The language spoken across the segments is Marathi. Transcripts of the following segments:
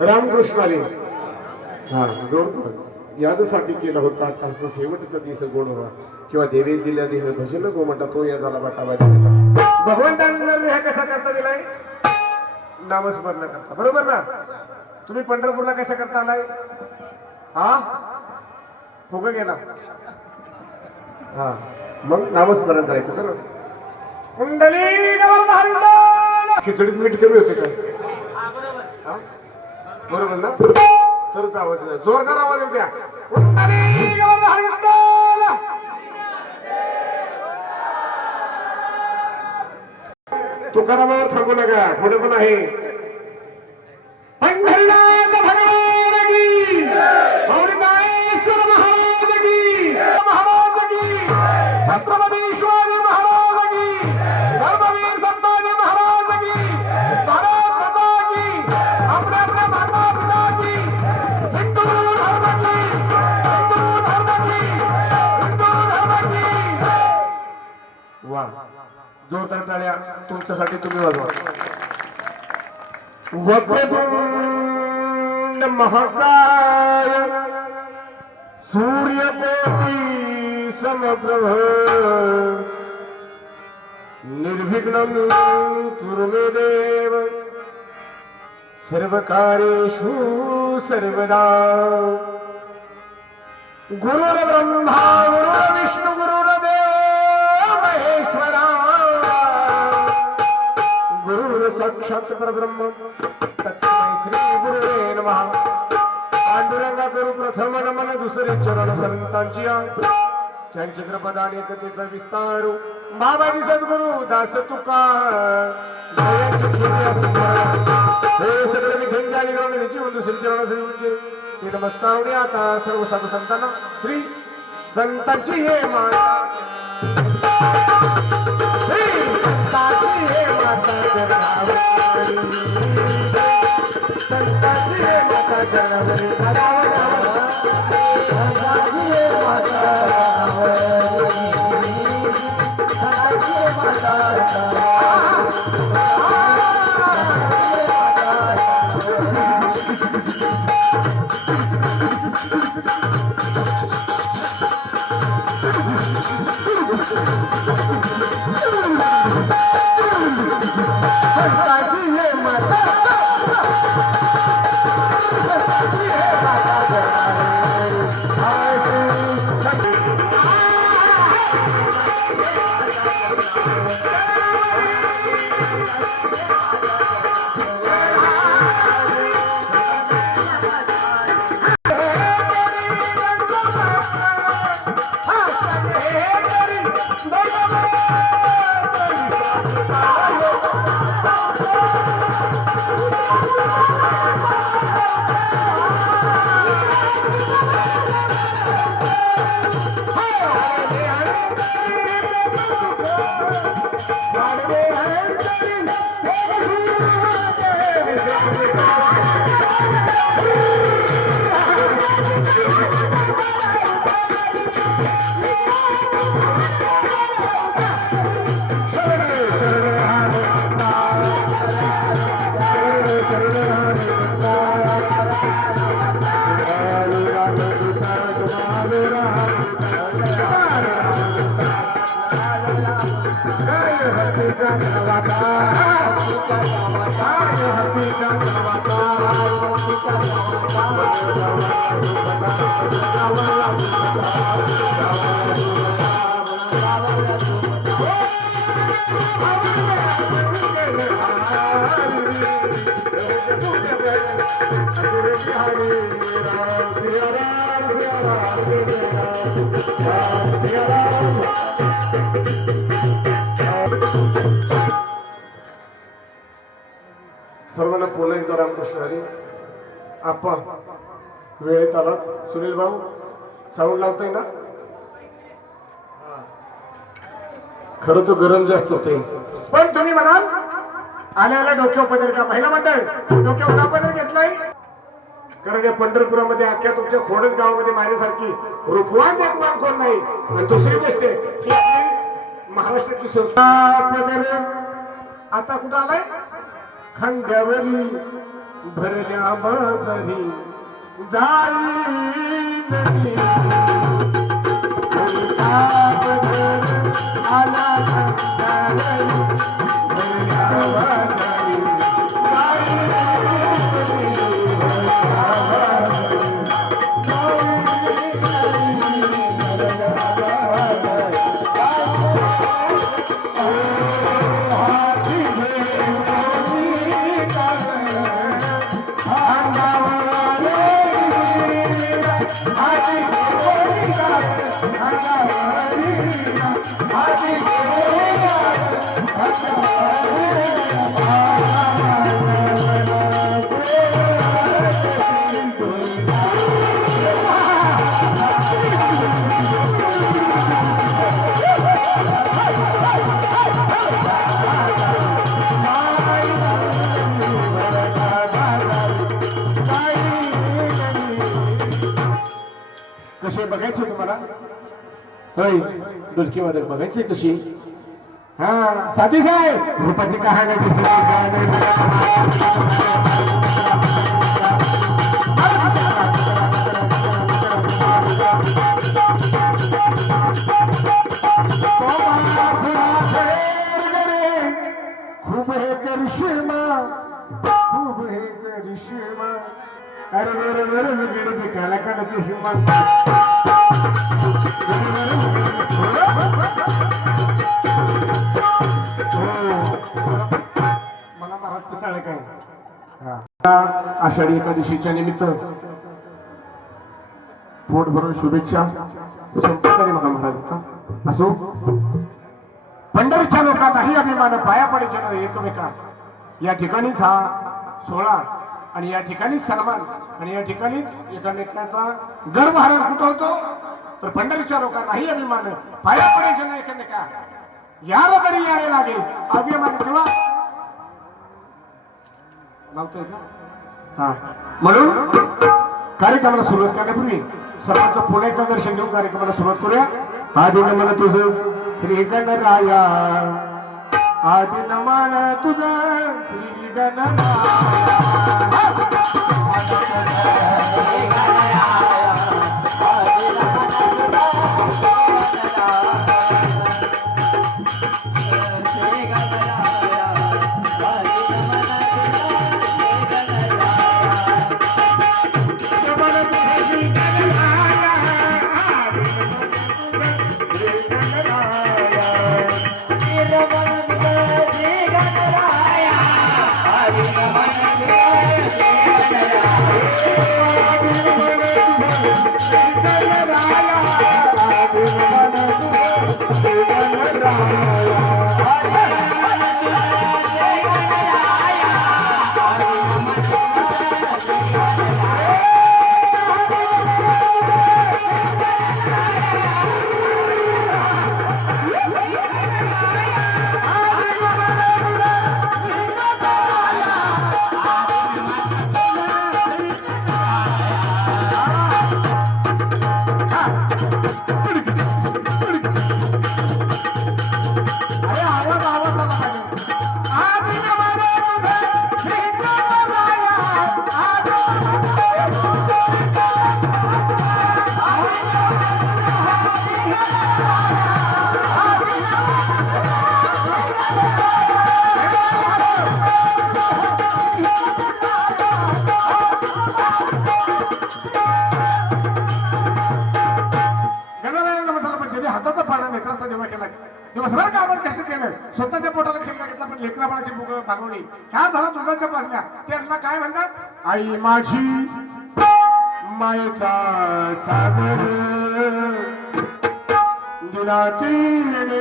रामकृष्णाने जोडतो याच्यासाठी केला होता कसं शेवटचा दिवस गोडवा किंवा देवे दिल्या देह भजन गोमटा तो या झाला बाटावा देवाचा भगवंतांना हा कसा करता दिलाय नामस्मरण करता बरोबर ना तुम्ही पंढरपूरला कशा करता आलाय हा फुग गेला हा मग नामस्मरण करायचं बरोबर कुंडली खिचडीत मीठ कमी होते काय बरोबर ना तरच आवाज जोरदार आवाज येऊ द्या तुकारामावर थांबू नका पुढे पण आहे पंढरीनाथ भगवान की मौलिकाश्वर महाराज की महाराज की छत्रपती शिवाजी महाराज की धर्मवीर संभाजी महाराज की भारत माता की अपने अपने माता पिता की हिंदू धर्म की हिंदू धर्म की हिंदू धर्म की वाह जोरदार टाळ्या तुमच्यासाठी तुम्ही वाजवा वक्रतुंड महाकाय सूर्यकोटि समप्रभ निर्विघ्नं कुरु मे देव सर्वकार्येषु सर्वदा गुरुर्ब्रह्मा गुरुर्विष्णु गुरुर्देवो महेश्वरा साक्षात परब्रह्म तस्मै श्री गुरुवे नमः पांडुरंगा करू प्रथम नमन दुसरे चरण संतांची त्यांच्या कृपादान एकतेचा विस्तार बाबाजी सद्गुरु दास तुका हे सगळे मी थेंजाली करून त्याची दुसरी चरण श्री म्हणजे ते नमस्कार आता सर्व साधू संतांना श्री संतांची हे माता संतांची हे माता जनावरी संतांची हे माता जनावरी संतांची हे माता संतांची हे माता सर्वांना पुन्हा एकदा रामकृष्ण हरी. आपण वेळेत आलात. सुनील भाऊ साऊंड लावतोय ना. खरं तर गरम जास्त होते, पण तुम्ही म्हणाल आल्याला डोक्यावर पदर का. महिला मंडळ डोक्यावर का पदर घेतलाय? कारण या पंढरपुरामध्ये अख्ख्या तुमच्या खोडद गावामध्ये माझ्यासारखी रूपवान देखवान कोण नाही. आणि दुसरी गोष्ट ही आपली महाराष्ट्राची संस्कृती. पदर आता कुठं आलाय? खांद्यावरी भरल्या बाजारी जाई नदी. आला खांद्यावरी भरल्या बाजारी जाई कसे बघायचे तुम्हाला? होय, डुलकी वादक बघायचे कशी? हा साधी साहेब रूपाची कहाणी दिसली खूप हे करिश्मा, खूप हे करिश्मा. अरे बरोबर बिघडे काला कानाची सीमा. मला महाराज पिसाळ काय. आषाढी एकादशीच्या निमित्त पोट भरून शुभेच्छा संपतरी महाराजांचा असो. पंढरीच्या लोकांनाही अभिमान पाया पडायचे एकमेका. या ठिकाणीच हा सोहळा आणि या ठिकाणीच सन्मान आणि या ठिकाणीच एकमेकाचा गर्भहरण कुठं होतो तर पंढरीच्या लोकांनाही अभिमान पाया पडायचे नाही एकमेका. याला तरी यायला लागेल अभिमान किंवा लावतोय का? हा म्हणून कार्यक्रमाला सुरुवात करण्यापूर्वी सर्वांचं पुन्हा एकदा दर्शन घेऊन कार्यक्रमाला सुरुवात करूया. आधी नमन तुझं श्री गणराया, आधी नमन तुझं श्री गणराया. दिवसभर कामं कसं केलं, स्वतःच्या पोटाला चिमणा घेतला पण लेकराबाळाची भूक भागवली. 4 झाला दुधाच्या पाजल्या. त्यांना काय म्हणतात? आई माझी मायेचा सागर दिला तिने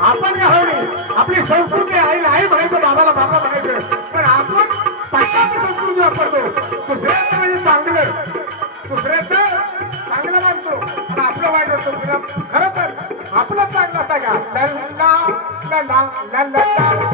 आपण गावणी आपली संस्कृती आईला आई म्हणायचं बाबाला बाबा म्हणायचं पण आपण पाश्चात्य संस्कृती वापरतो दुसऱ्याचं म्हणजे चांगलं दुसऱ्याचं चांगलं मानतो आणि आपलं वाईट होतं तुला खरं तर आपलं चांगलं असतं का लल्ला लल्ला लल्ला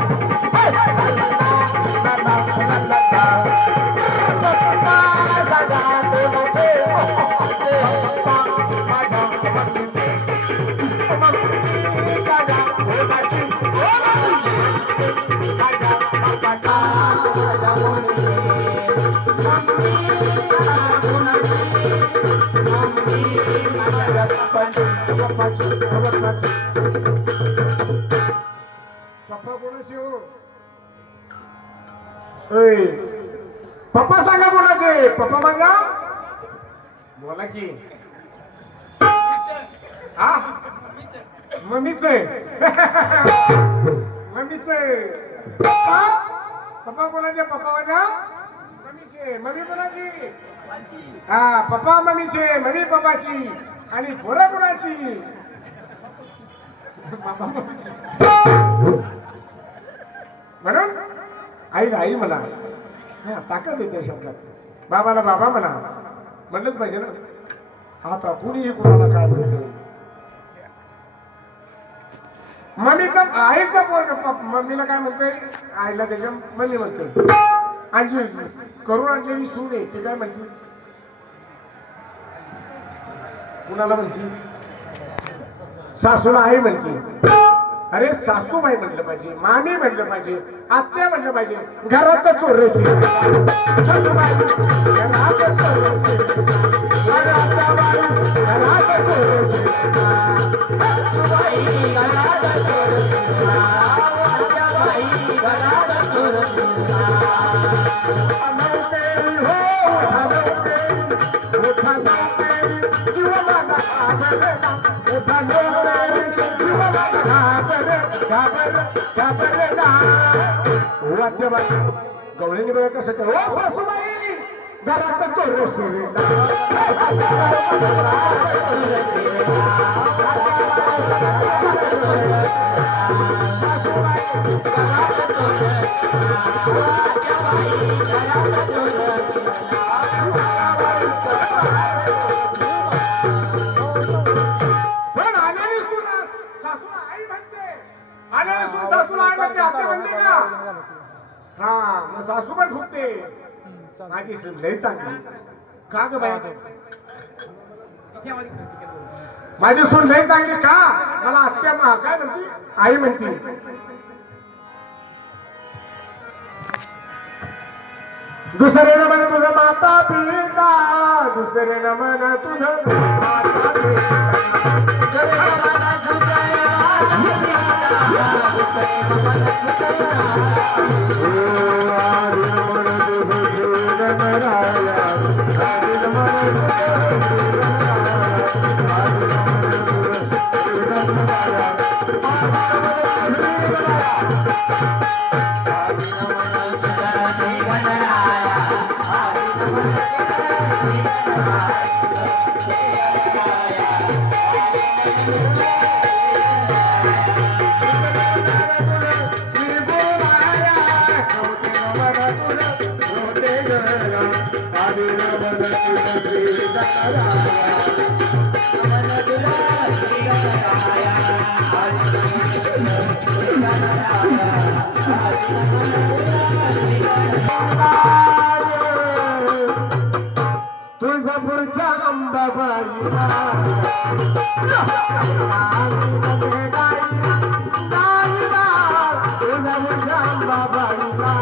पप्पा कोणाचे हो पप्पा सांगा कोणाचे पप्पा माझा बोला की हा मम्मीच मम्मीच पप्पा पप्पा कोणाचे पप्पा माझ्या मम्मीचे मम्मी कोणाची हा पप्पा मम्मीचे मम्मी पप्पाची आणि पोरं कोणाची म्हणून आईला आई म्हणा हा ताकद येते शब्दात बाबाला बाबा म्हणा म्हणलंच पाहिजे ना आता कुणीही कुणाला काय म्हणतं मम्मीचा आईचा पोरग मम्मीला काय म्हणतोय आईला त्याच्या मम्मी म्हणतोय आणि जी करून आणलेली सून आहे ती काय म्हणते कुणाला म्हणते सासूला आई म्हणते अरे सासूबाई म्हटलं पाहिजे मामी म्हटलं पाहिजे आत्या म्हटलं पाहिजे घरात चोरसी गवळीने बघा कसं कर सासूबाई घरात चोरसी सासूबाई पण आलेली सून सासूला आई म्हणते, आलेली सून सासूला आई म्हणते, आत्या म्हणते का? हा, मग सासू पण खूपते माझी सून लय चांगली. का ग बाया? माझी सून लय चांगली का? मला आत्या काय म्हणते? आई म्हणते. दुसरे न म्हण तुझं माता पिता, दुसरे न म्हण तुझं माता तुळजापूरच्या अंबाबाईला तुळजापूरच्या अंबाबाईला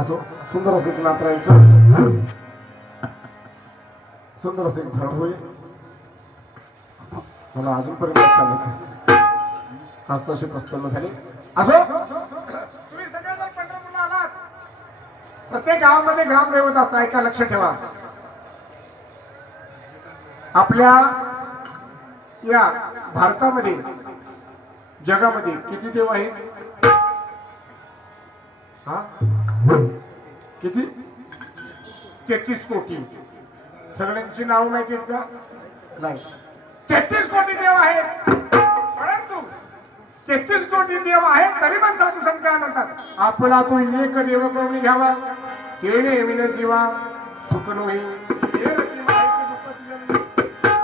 असो सुंदर असं एक नात्रायचं सुंदर असं एक धरण होईल मला अजूनपर्यंत चालत आज तशी प्रसन्न झाली. असो तुम्ही सगळे जर पंढरपूरला आलात प्रत्येक गावामध्ये ग्रामदैवत असतं. ऐका, लक्ष ठेवा. आपल्या या भारतामध्ये, जगामध्ये किती देव आहेत? हा, किती? 33 कोटी. सगळ्यांची नाव माहिती आहेत का? नाही. 33 कोटी देव आहेत. परंतु 33 कोटी देव आहेत तरी पण साधू संत काय म्हणतात? आपला तो एक देव करून घ्यावा, तेने विन जीवा सुख नोही,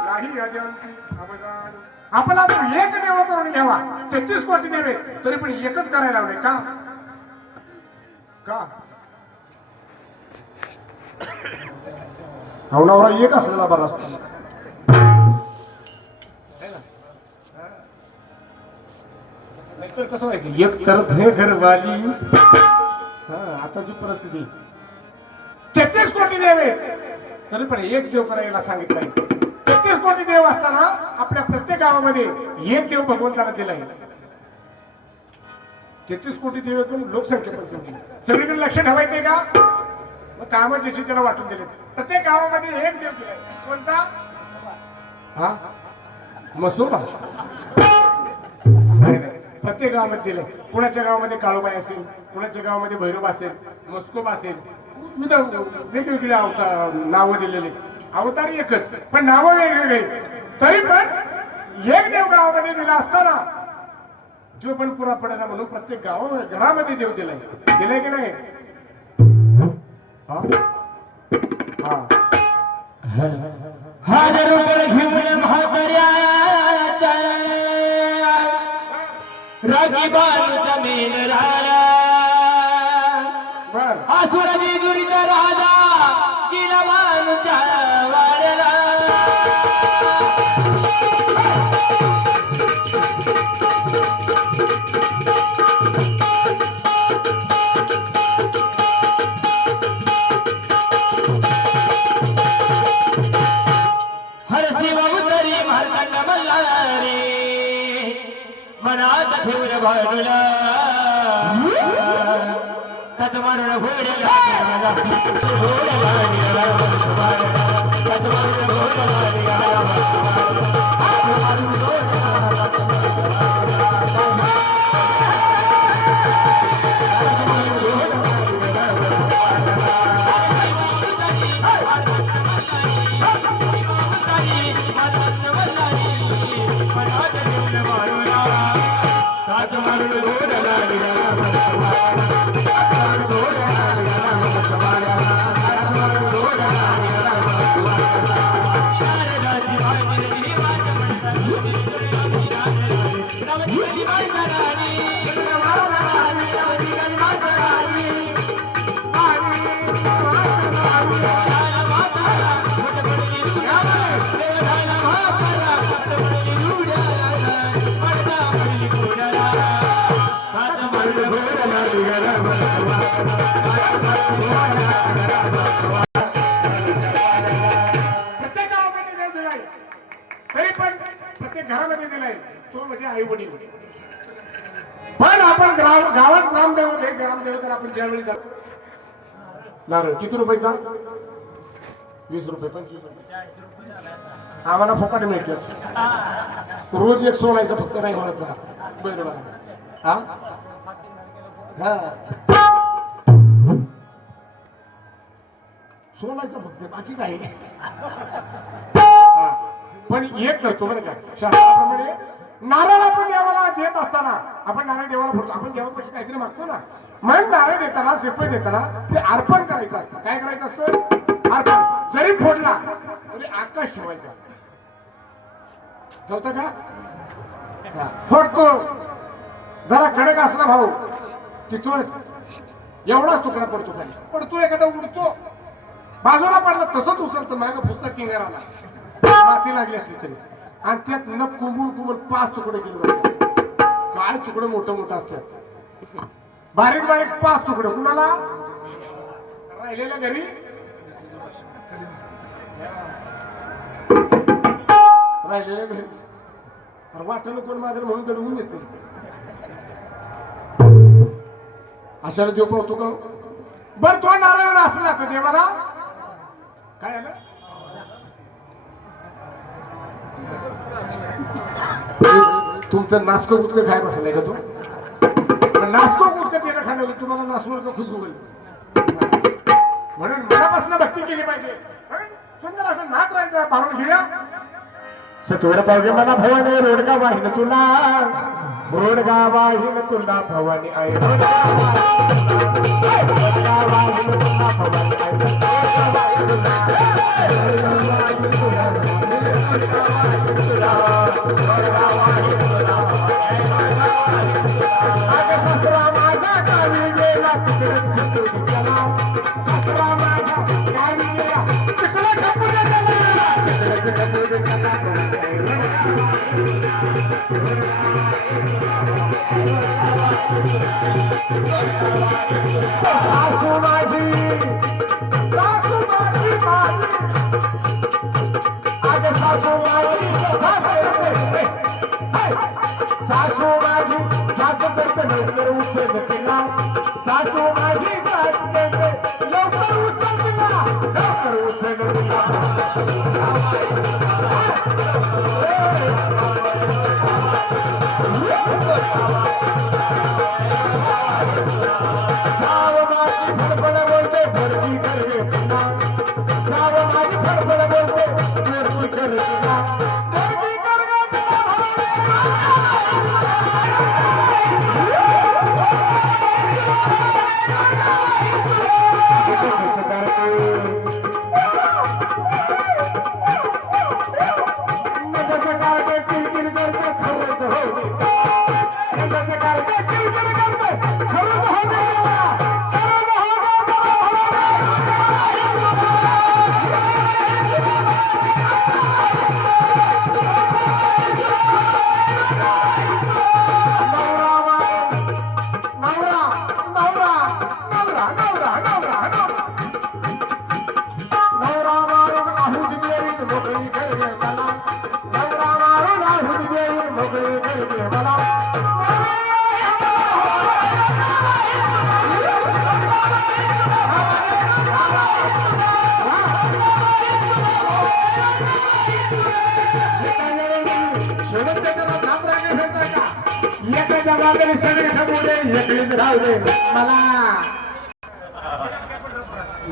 नाही अजंती अबजान. आपला तो एक देव करून घ्यावा. 33 कोटी देवे तरी पण एकच करायला लावले का? का? नवरा एक असलेला बरा असतो. नाहीतर कसं व्हायचं? एक तरफ हे घरवाली. आताची परिस्थिती 33 कोटी देव आहेत तरी पण एक देव करायला सांगितलंय. 33 कोटी देव असताना आपल्या प्रत्येक गावामध्ये एक देव भगवंताला दिलाय. 33 कोटी देव पण लोकसंख्या पण तेवढी. सगळीकडे लक्ष ठेवायचंय का? मग काम ज्याची त्याला वाटून दिले. प्रत्येक गावामध्ये एक देव दिलाय. कोणता? हा, मसोबा. नाही नाही, प्रत्येक गावामध्ये दिलंय. कुणाच्या गावामध्ये काळूबाई असेल, कुणाच्या गावामध्ये भैरव असेल, मस्कोबा असेल, वेगवेगळे अवतार नावं दिलेले. अवतार एकच पण नावं वेगवेगळे. तरी पण एक देव गावामध्ये दिला असताना जो पण पुरा पडायला म्हणून प्रत्येक गावामध्ये घरामध्ये देव दिलाय. दिलाय की नाही? हजार रुपये घेऊन म्हाताऱ्याच्या रागी बाणू जमीन राहिला. आसुराजी गुरीचा राजा किला बाणूच्या वाड्याला. मनात ठेवून भांडूला कच मारून घोड्याला प्रत्येक गावामध्ये देव दिलाय तरी पण प्रत्येक घरामध्ये दिलाय तो म्हणजे आई वडील. पण आपण गावात ग्रामदैवत आहे. ग्रामदेवताला आपण ज्यावेळी जातो नारळ किती रुपयाचा? 20 रुपये, 25 रुपये आम्हाला फुकट मिळतात. रोज एक सोडायचा फक्त नाही व्हायचा. बरोबर. हा हा, सोडायचं फक्त, बाकी काही. पण एक करतो बरं का, शास्त्राप्रमाणे नारळ आपण देवाला देत असताना आपण नारळ देवाला फोडतो. आपण देवापाशी काहीतरी मागतो ना, म्हणून नारळ देताना, श्रीफळ देताना ते अर्पण करायचं असतं. काय करायचं असतं? अर्पण. जरी फोडला तरी आकाश ठेवायचा. ठेवतं का? फोडतो जरा कडक असला भाऊ की चोळ एवढाच तुकडा पडतो खाली. पडतो एखादा उडतो, बाजूला पडला तसंच उचलतं. मागं पुस्तक किंगाराला माती लागली असली तरी, आणि त्यात न कुंबून 5 तुकडे केले जातात. काय तुकडे मोठं मोठं असतात. बारीक बारीक 5 तुकडे. कुणाला? राहिलेल्या घरी राहिलेल्या घरी. वाटणं कोण मागेल म्हणून दडवून येते. अशाला जेव पावतो का? बर तो नारायण असला तर देवाला काय आलं तुमचं नाचको कुठलं खाय बसलाय का तू नाचको कुठलं त्याला खाण्यावर तुम्हाला नाचवर का खुश होईल म्हणून मनापासून भक्ती केली पाहिजे सुंदर असं नाच राहायचं भावून घेऊया सत्वर पावगे मला भवानी रोडगा वाहिन तुला भवानी आहे रोडगा वाहिन तुला भवानी आहे सासरा माझा गावी गेला तिकडेच खतून गेला सासरा माझा गावी गेला तिकडे खपून गेला तिकडेच खतून गेला सासू माझी सासू माझी माझी अग सासू माझी सासू माझी सासू करते लवकर उचल तिला सासू माझी सास करते लवकर उचल तिला लवकर उचल तिला जाव माझी फडफड बोलते भरती करवे पुन्हा जाव माझी फडफड बोलते भरती करवे पुन्हा भरती करवे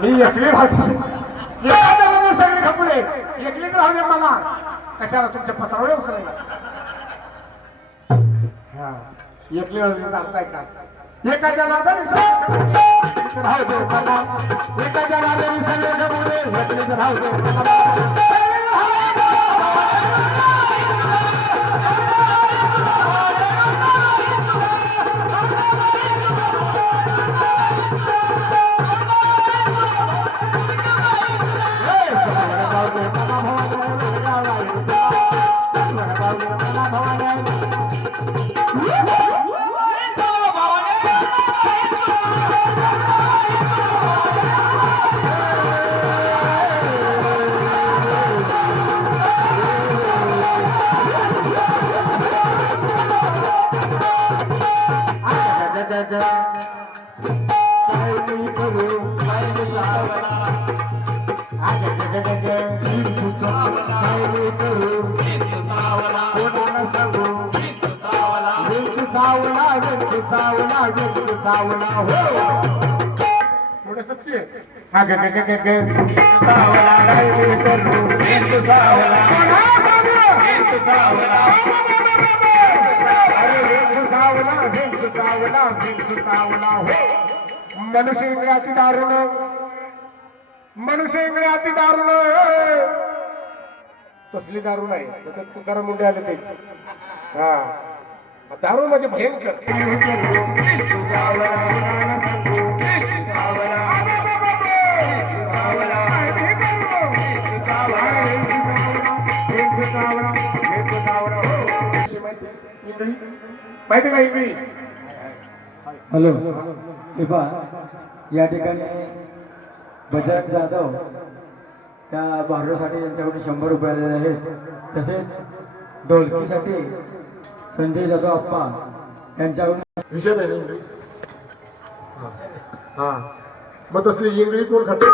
मी एकली राहते सगळे खपुले एकलीच राहू दे मला कशाला तुमच्या पत्रावळे उचलला हा एकली जाणताय का एकाच्या नादाने राहू दे मला एकाच्या नादाने सगळे खपुले एकलीच राहू दे मनुष्य इंगळे अति दारुण मनुष्य इंगळे अति दारुण तसली दारू नाही तुकाराम मुंडे आले तेच हा दारू म्हणजे भयंकर माहिती का इंगळी हॅलो इफा या ठिकाणी बजरंग जाधव त्या बारडोसाठी यांच्याकडून 100 रुपये आलेले आहेत तसेच ढोलकीसाठी संजय जाधव आप्पा यांच्याकडून विषय नाही इंगळी हा मग तसली इंगळी कोण खात?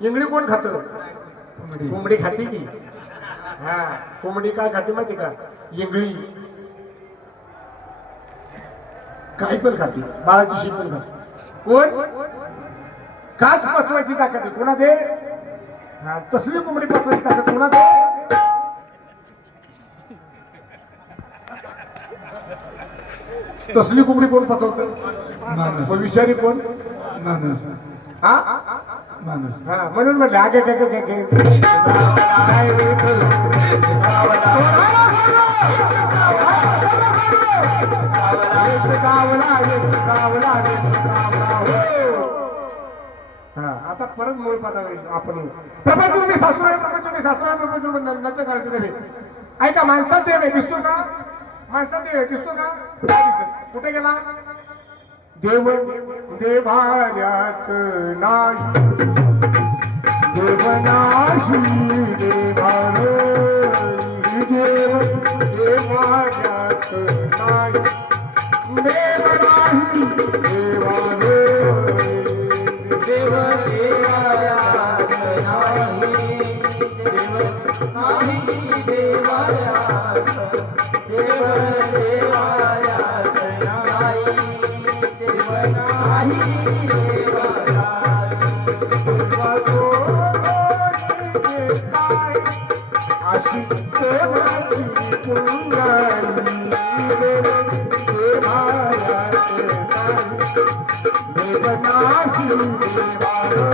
इंगळी कोण खात? कोंबडी खाते की. हा, कोंबडी काय खाते माहिती का? इंगळी. काय पण खाते, बाळाची शीत पण खाते. कोण? काच पचवायची ताकद आहे कोणा दे? हा, तसली कोंबडी पचवायची ताकद कोणा दे? तसली कोंबडी कोण पचवत? विषारी कोण? माणूस. हा माणूस. हा, म्हणून म्हटलं आगे हा, आता परत मूळ पाता आपण प्रपंच तुम्ही सासू आहे, प्रपंच तुम्ही सासू आहे, प्रपंच तुम्ही नंतर करायचं नाही. ऐका, माणसात देव आहे, दिसतो का? माणसात देव आहे, दिसतो का? काय दिसत? कुठे गेला देव? देवाऱ्यात नाही देवनाशी, देवारी देव देवाऱ्यात नाही, देव नाही देवारे, देव देवाऱ्यात नाही, देव नाही देवाऱ्यात, देव देवाऱ्यात नाही, देव नाही देवाऱ्यात, अशी देवाची कुंडली, देव देवाऱ्यात नाही, देवनाशी देवारे,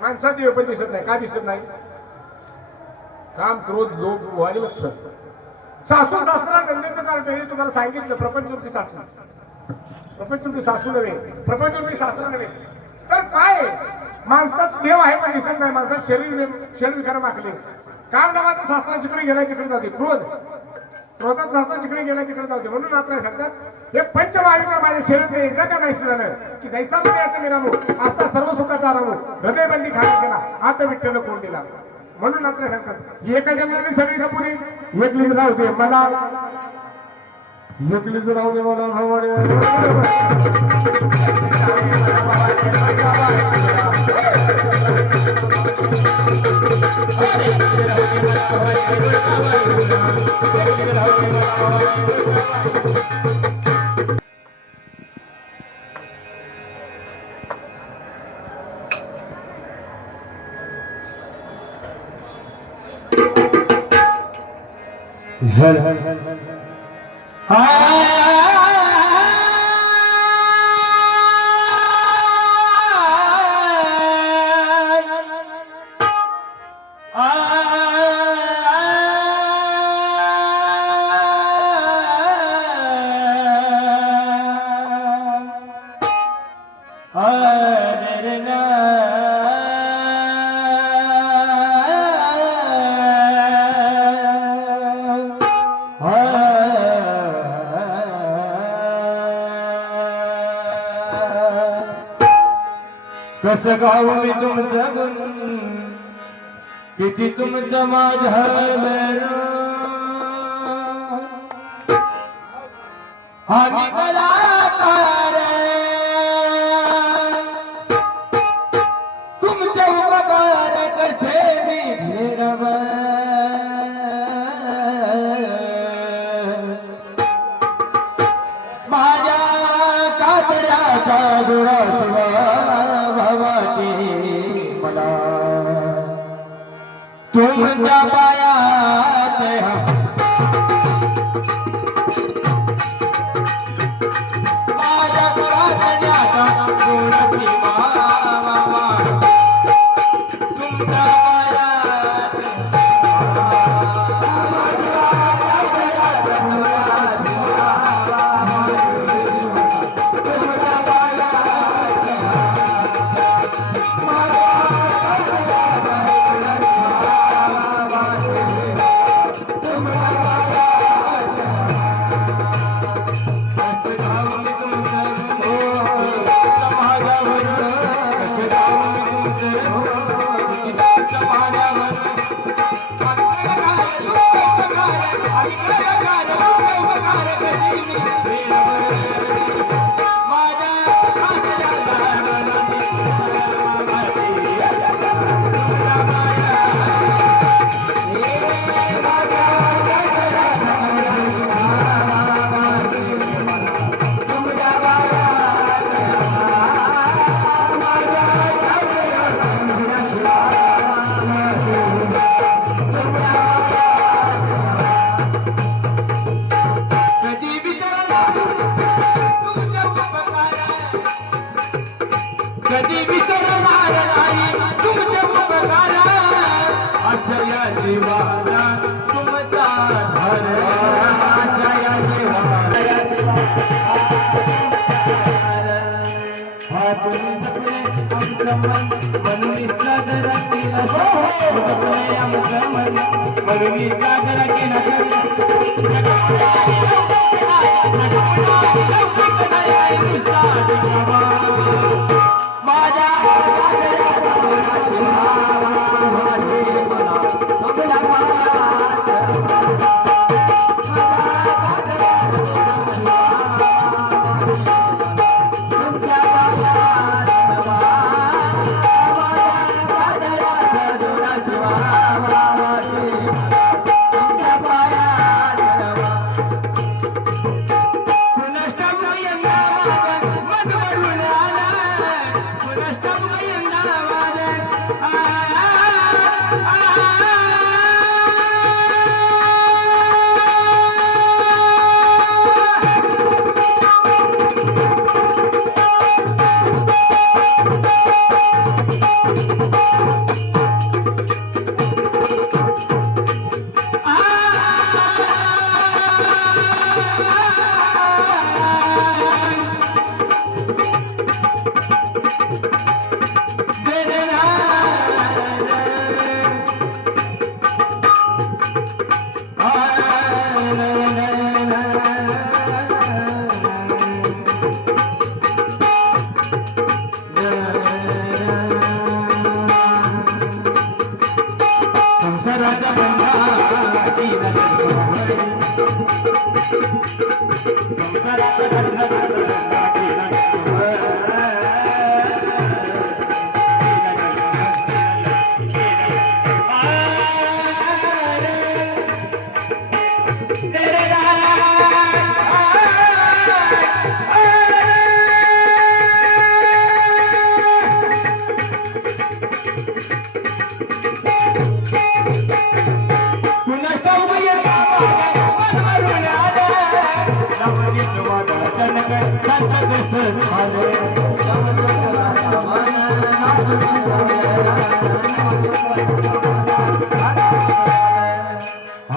माणसात देव पण दिसत नाही. का दिसत नाही? काम, क्रोध, लोभ आणि मत्सर. सासू सासरा नंदेचं कारण हे तुम्हाला सांगितलं. प्रपंच रूपी सासू, प्रपंच रूपी सासू नव्हे, प्रपंच रूपी सासरा नव्हे. तर काय माणसात देव आहे पण दिसत नाही. माणसात शरीर विकार मागले. काम नावाचा शास्त्रा जिकडे गेलाय तिकडे जाते. क्रोधात शास्त्रा जिकडे गेलाय तिकडे जाते. म्हणून मात्र सांगतात हे पंचमहाविकार माझ्या शरीरात एकदा का नाही झालं की जैसा हृदयाचं मिरामू असता सर्व सुखाचा रामू, हृदयबंदी खाली केला आता विठ्ठल कोण दिला. म्हणून मात्र सांगतात एका जन्माने सगळी खपुरी एकलीच राहू दे मला, एकलीच राहू दे मला भवानी. कसं गाव मी तुमचं गुण, किती तुमचं माझ्यावर, आम्ही कलाकार तुमचे उपकार कसे मी घेरव, माझ्या कातड्याचा दुराशिवा मला तुमच्या पायात माझ्या कातड्याचा दुराशिवा तुमच्या कधी विसरणार नाही तुमचे उपकार आशया जीवाला तुमचा धर आशया जीवाला हा तुम्ही जपले आमचं मन म्हणून साजरा केला जपले आमचं मन म्हणून साजरा केला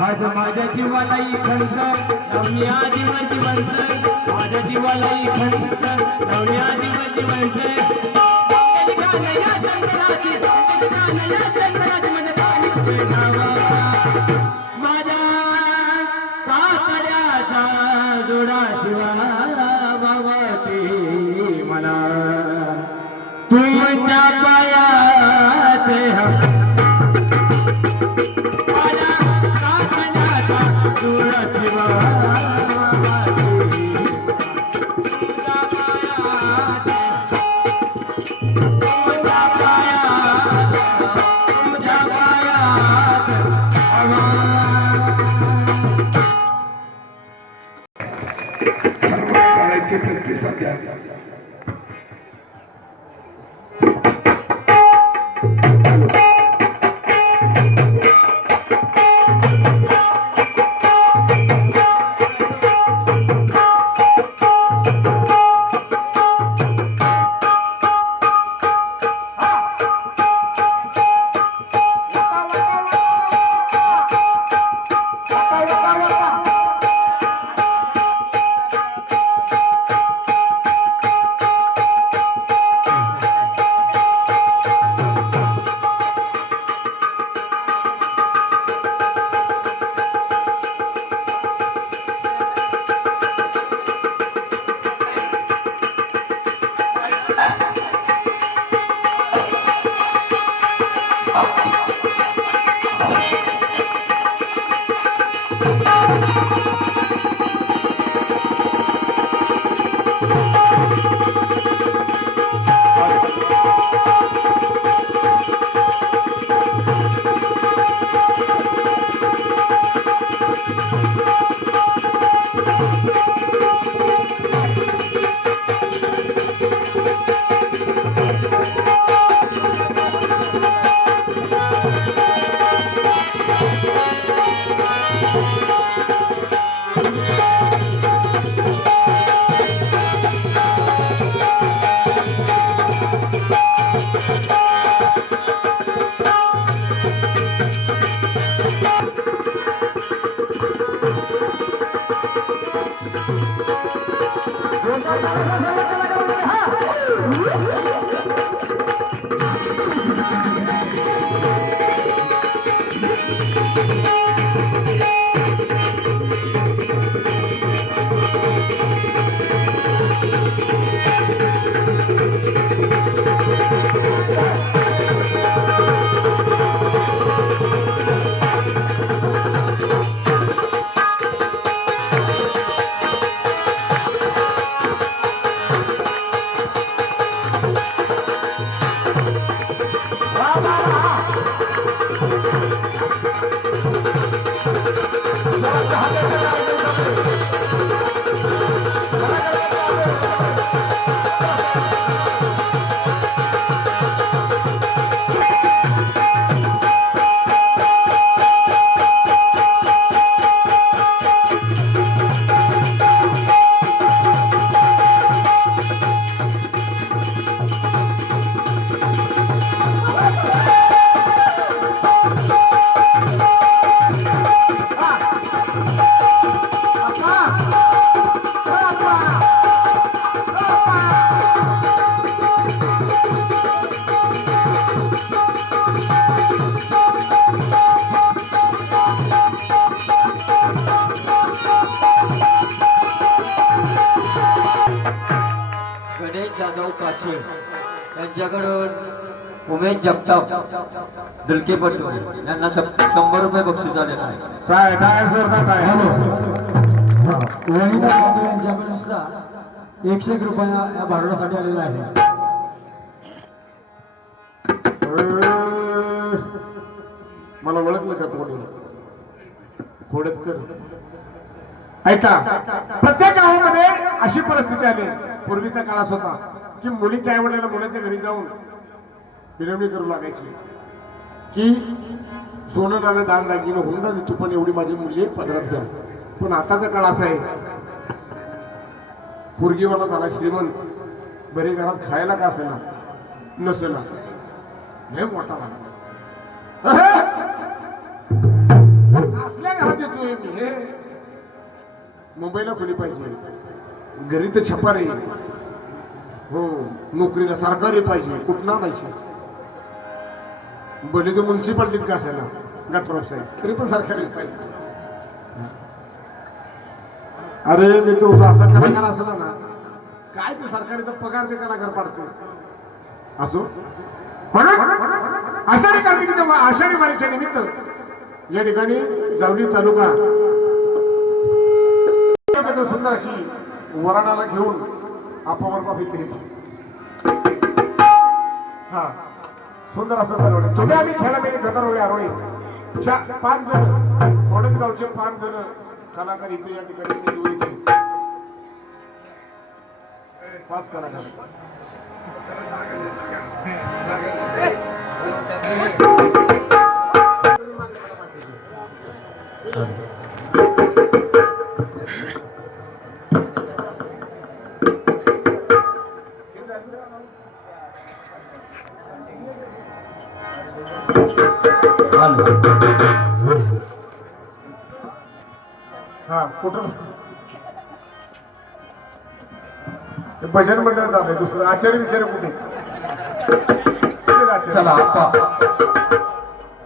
आज माझ्या जीवालाही खंत नवनिया जीवाची म्हणत माझ्या जीवालाही खंत नवनिया जीवाची म्हणत माझ्या काकड्याचा जोडा शिवाला बाबाती मला तुमच्या पायात प्रतिसाद द्या. गणेश जाधव काशीळ यांच्याकडून उमेश जगताप दुलकेपट्टू यांना 100 रुपये बक्षीस आलेलं आहे. टायर जोरदार टायर. वनिता जाधव यांच्याकडून सुद्धा 101 रुपया या भारुडासाठी आलेला आहे. मला ओळखलं का कोणी? खोडतकर. ऐका, प्रत्येक गावामध्ये अशी परिस्थिती आली. पूर्वीचा काळ असा होता की मुलीच्या आई वडिलांना मुलाच्या घरी जाऊन विनवणी करू लागायची की सोनं नाणं डाग दागिनं हुंडा देतो, पण एवढी माझी मुली पदरात घ्या. पण आताचा काळ असा आहे, पोरगीवाला झाला श्रीमंत, बरे घरात खायला का असेना नसेना, लय मोठा झाला, असल्या घरात येतोय मी. हे मुंबईला खोली पाहिजे, घरी तर छपार आहे, हो नोकरीला सरकारी पाहिजे, कुठं आणायची, बोले तो म्युन्सिपाल्टीत का असेना गटप्रॉप साहेब, तरी पण सरकारीच पाहिजे. अरे मी तो असा कलाकार असला ना, काय ते सरकारीचा पगार ते कलाकार पाडतो असो. म्हणून आषाढी कार्तिकीच्या आषाढी वारीच्या निमित्त या ठिकाणी जावली तालुका सुंदर अशी वराडाला घेऊन आपावर बाप इथे हा सुंदर असं चालवलं. तुम्ही आम्ही खेळामेळी गदारोळे आरोळे 5 जण खोडत गावचे 5 जण कलाकार इथे या ठिकाणी स्टेजवरचे 5 कलाकार. हा कुठं भजन मंडळ चाललंय, दुसरं आचार्य विचार कुठे? चला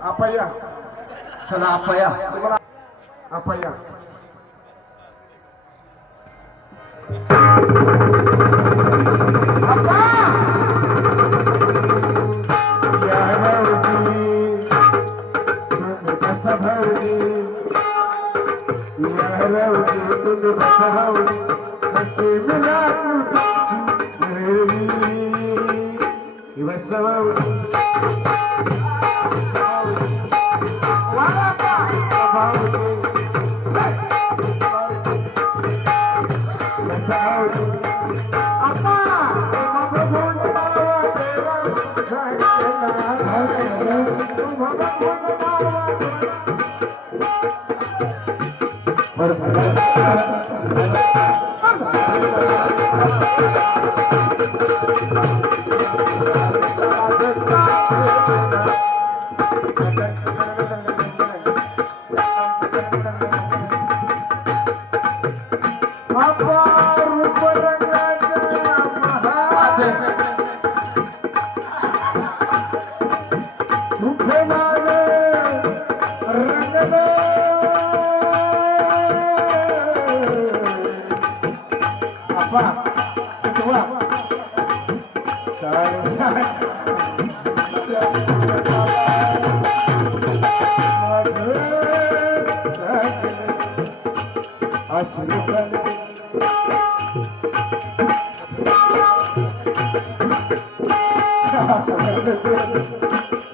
आपा या, चला आपा या. तुम्हाला आपा या. आप्पा किंवा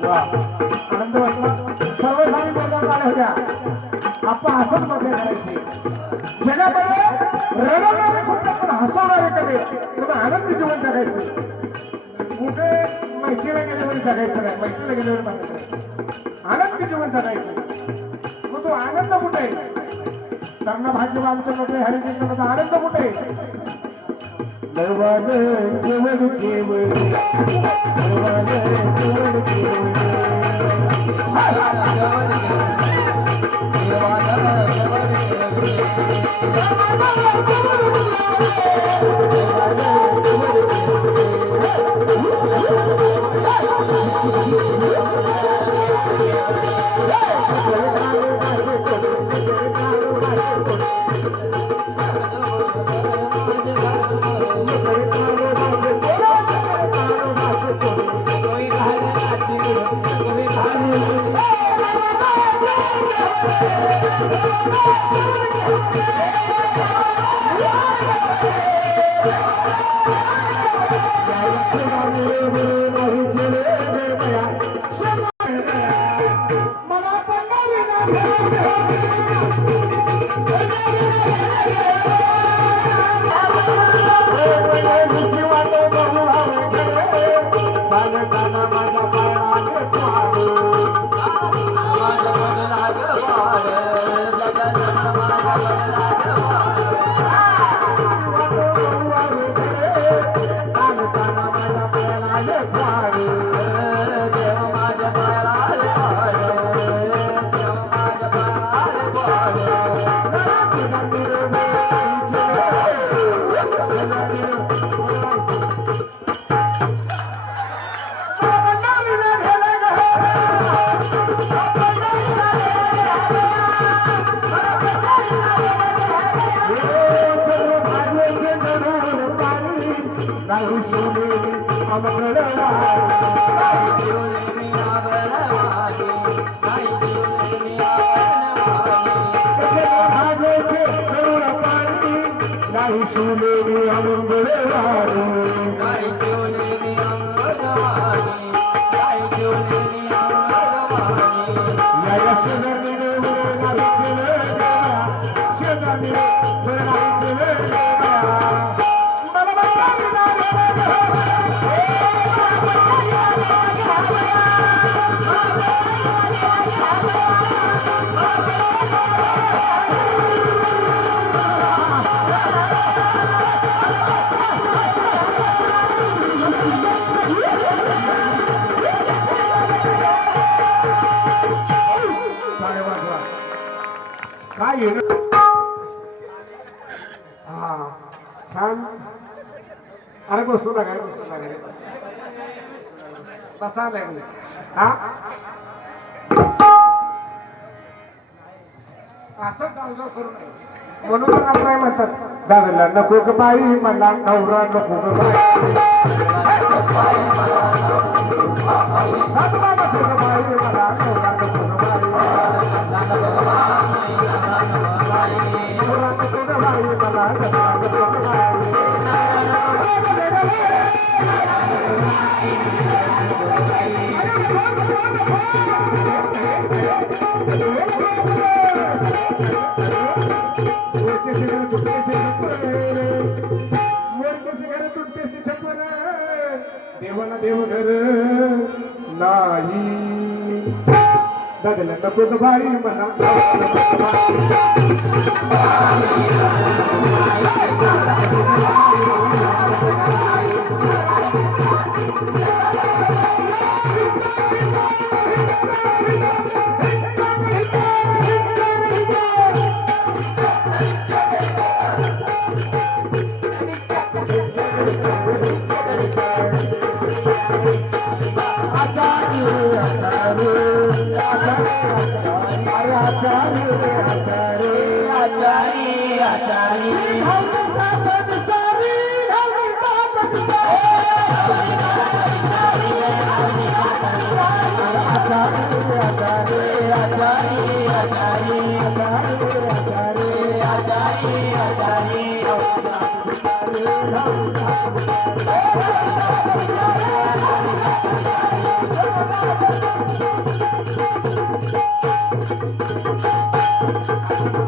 वा आनंद वाटला सर्व सांगितलं आल्या होत्या आपण हसत मजा करायची जगामध्ये रडवणारे फक्त पण हसवणारे कमी तुम्ही आनंदी जीवन जगायचं कुठे मैत्रीला गेल्यावर जगायचं नाही मैत्रीला गेल्यावर बसायचं आनंदी जीवन जगायचं मग तो आनंद कुठे आहे त्यांना भाग्यवान तर मोठे हरिकृष्ण आनंद कुठे आहे नवान केवळ केवळ नवान केवळ काय हा छान अरे बसू नका बसा लागले हा असं चांगलं करू नये म्हणून काय म्हणतात दादाला नको ग बाई मला नवरा नको ग बाई देवाला देव घर नाही दादाला नको ग बाई मला आचार्य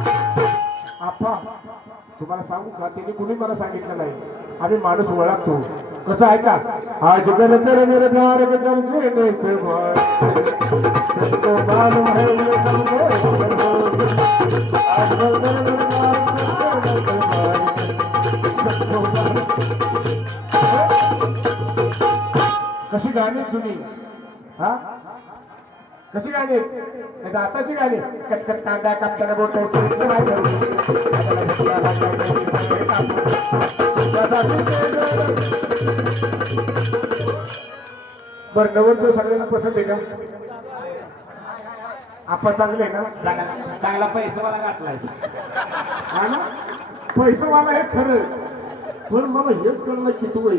आप्पा तुम्हाला सांगू का त्यांनी कुणी मला सांगितलं नाही आम्ही माणूस ओळखतो कसं आहे का आज गल कर मेरे प्यार के चमचे से भाई सबको मालूम है ये सबको आज गल कर मेरे प्यार के चमचे से भाई सबको मालूम कशी गाणी जुनी हा कशी गाणी नाही आताची गाणी कचकच कांदा कापताना बोट बर नवर तो सगळ्यांना पसंत आहे का आपा चांगले आहे ना चांगला पैसा मला गाठलाय हा ना पैसा मला हे खरं पण मला हेच कळलं की तू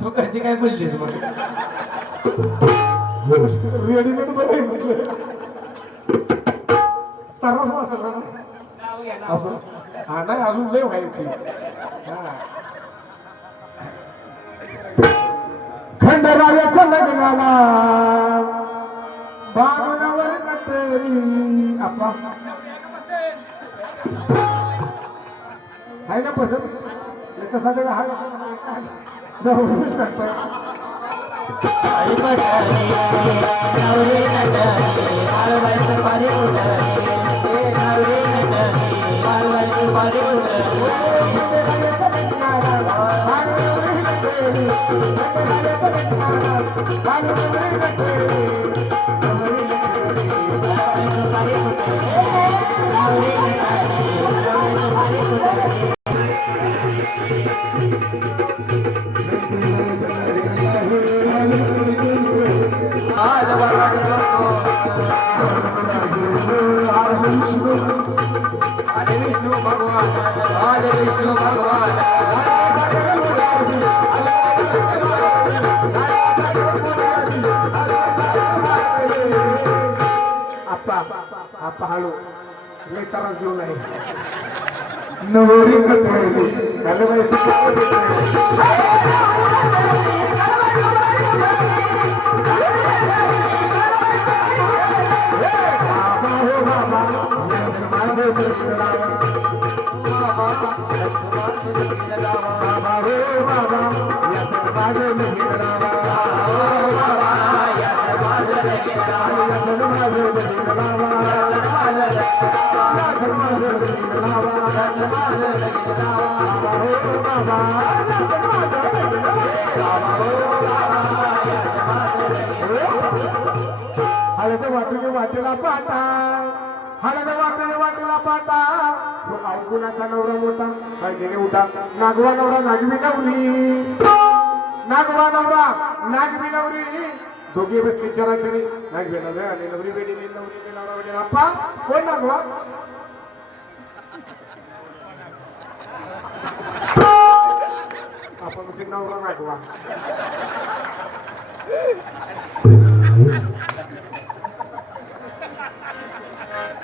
तू कशी काय बोललीस मग रेडीमेड बरं आहे म्हटलं तरच वाचला ना नाव घ्या नाव. असं हा नाही अजून लय व्हायची हा. खंडरायाच्या लग्नाला बामणावर नटली आपा आहे ना पसंत तसा तर हा आई म्हणाली, नवरी नटली, मालवाईची पारी उडली. ए नवरी नटली, मालवाईची पारी उडली. मालवाईची पारी उडली. नवरी नटली, मालवाईची पारी उडली. हरे विष्णु भगवान, हरे विष्णु भगवान. आपा हळू लय त्रास देऊ नाही नवरी कटली हळद वाटेला पाटा हळद वाटेला पाटा अवगुणाचा नवरा मोठा हळदीने उठा नागवा नवरा नागवी नवरी नागवा नवरा नागवी नवरी दोघे बसले चराचरी नागवी नवरी आणि नवरी बेडीने नवरी नवरा बेडीने आप्पा कोण नागवा आपण म्हणजे नवरा नागवा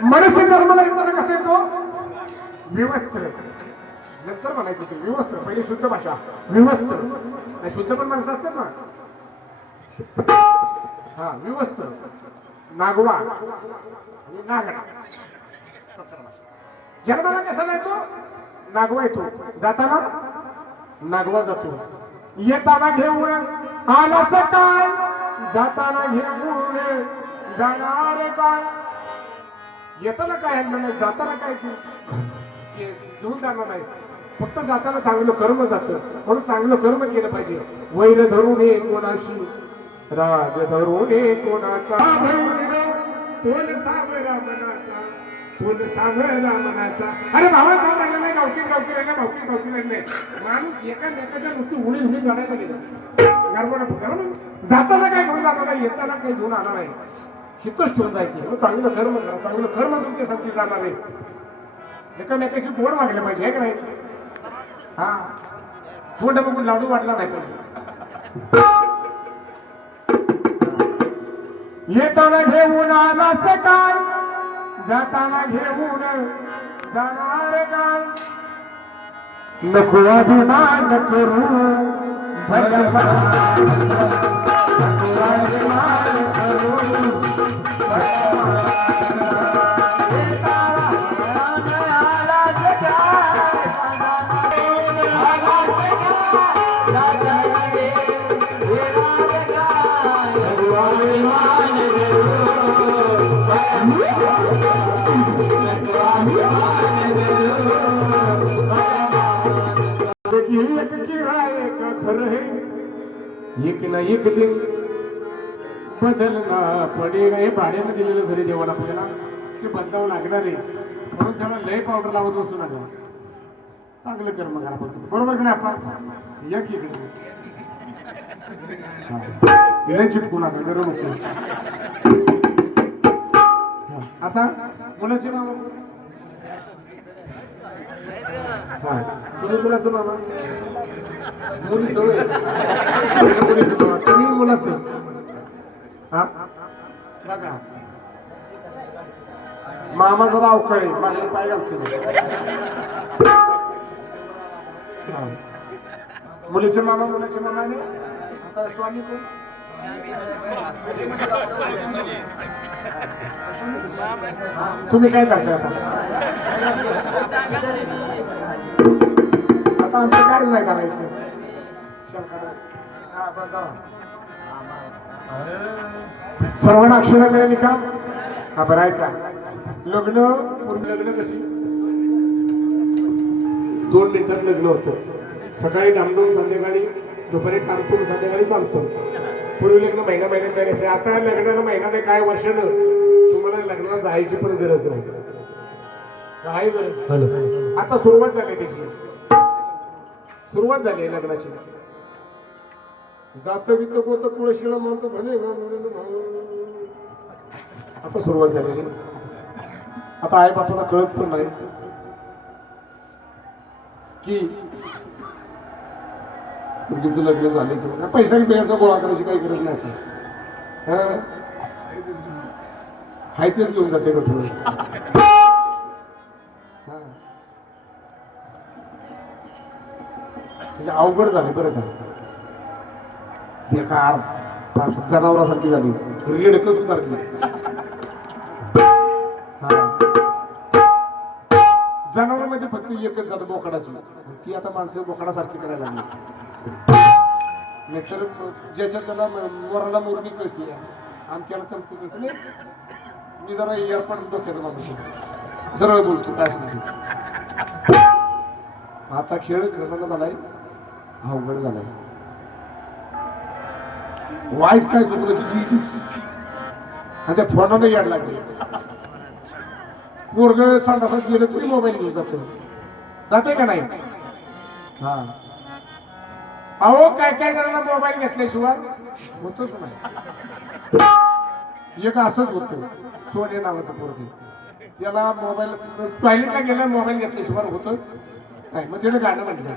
मनुष्य जन्माला येताना कसं येतो विवस्त्र नंतर म्हणायचं ते विवस्त्र पहिली शुद्ध भाषा विवस्त्र नाही शुद्ध पण माणसं असतात ना हा विवस्त्र नागवा आणि नागडा जन्माला कसा नाही तो नागवा येतो जाताना नागवा जातो येताना घेऊन आलाच काय जाताना घेऊन जाणार काय येताना काय नाही जाताना काय घेऊन जाणार नाही फक्त जाताना चांगलं कर्म जातं म्हणून चांगलं कर्म केलं पाहिजे वैर धरून ये कोणाशी राग धरून ये कोणाचा कोण सावरा मनाचा कोण सावरा मनाचा अरे भावा भाव राहिला नाही गावकी राहिला गावकी राहिला माणूस एकामेकाच्या नुसती उडी उडी लढायला गेला गारगोडा फुटाला जाताना काय घेऊन जाणार नाही येताना काही घेऊन आला नाही हितच ठेवून जायचं. मग चांगलं कर्म करा, चांगलं कर्म तुमच्यासाठी जाणार आहे. एकामेकाशी गोड वागले पाहिजे हे का नाही. हा तोंड बघून लाडू वाटला नाही पाहिजे. येताना घेऊन आला सकाळ, जाताना घेऊन जाणार काय. नको अभिमान करू भगवान, नको अभिमान करू भगवान. एक किराए का घर है, एक ना एक दिन बदलना पडेगा. हे भाड्यानं दिलेलं घरी देवाला आपल्याला ते बदलावं लागणार आहे. म्हणून त्याला लय पावडर लावत बसू नका. चांगलं कर्म करा फक्त. बरोबर का नाही आपण. या की इकडे लय चिटकू नका, गरम होते. आता मुलाचे नाव तुम्ही मुलाचं मामा, मुलीचं होय. मुलीचं मामा, तुम्ही मुलाचं. हा बघा मामा जरा अवकाळी माझ्या पाय घालते. मुलीचे मामा, मुलाचे मामा आहे. आता स्वामी कोण. तुम्ही काय करताय आता. आता आमचं काहीच नाही करायचं. सर्वांना अक्षरा मिळाली का. हा बरं आहे का. लग्न पूर्वी लग्न कशी 2 मिनिटात लग्न होतं. सकाळी डामडूम, संध्याकाळी दुपारी टामटूम, संध्याकाळी सामसूम. पूर्वी लग्न महिन्यात तयार असे. आता लग्नाला महिना नाही काय वर्षानं तुम्हाला लग्नाला जायची पण गरज नाही. काय गरज. आता सुरुवात झाली त्याची, सुरुवात झाली आहे लग्नाची. जात वित गोत कुळशिळा म्हणतो म्हणे. आता सुरुवात झाली. आता आई बापाला कळत पण नाही की मुलगीचं लग्न झाले तर पैसा बिळाचा गोळा करायची काही गरज नाही. हाय तेच घेऊन जाते कठोर. म्हणजे अवघड झाले बरं का. बेकार जनावरासारखी झाली. रेडकं सुधारली. जनावरांमध्ये फक्त एकच जात बोकडाची. ती आता माणसं बोकडासारखी करायला लागली. नाहीतर ज्याच्यात त्याला मोराला मोरणी कळते, आमच्याला तमकू कळते. मी जरा एअरपॉट डोक्याचा माणूस सरळ बोलतो काय सांगतो. आता खेळ कसा झालाय, अवघड झालाय. वाईट काय चुकलं की गेलीच आणि त्या फोनाने याड लागली. पोरग संडासात गेलं तरी मोबाईल घेऊन जातो. जाते का नाही. हा अहो काय काय जणांना मोबाईल घेतल्याशिवाय होतच नाही. एक असंच होतं. सोने नावाचं पोरग, त्याला मोबाईल टॉयलेटला गेला मोबाईल घेतल्याशिवाय होतच नाही. मग त्याने गाणं म्हटलं,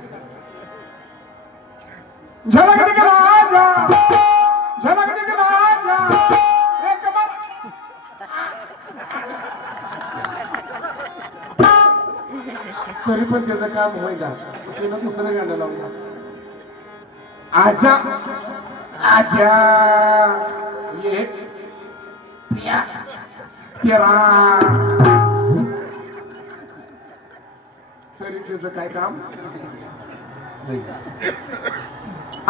झलक दिखला आजा, झलक दिखला आजा एक बार. तरी पण त्याचं काम होईना. त्यानं दुसरं गाणं लावलं, आजा आजा ये प्या तेरा. तरी त्याचं काय काम.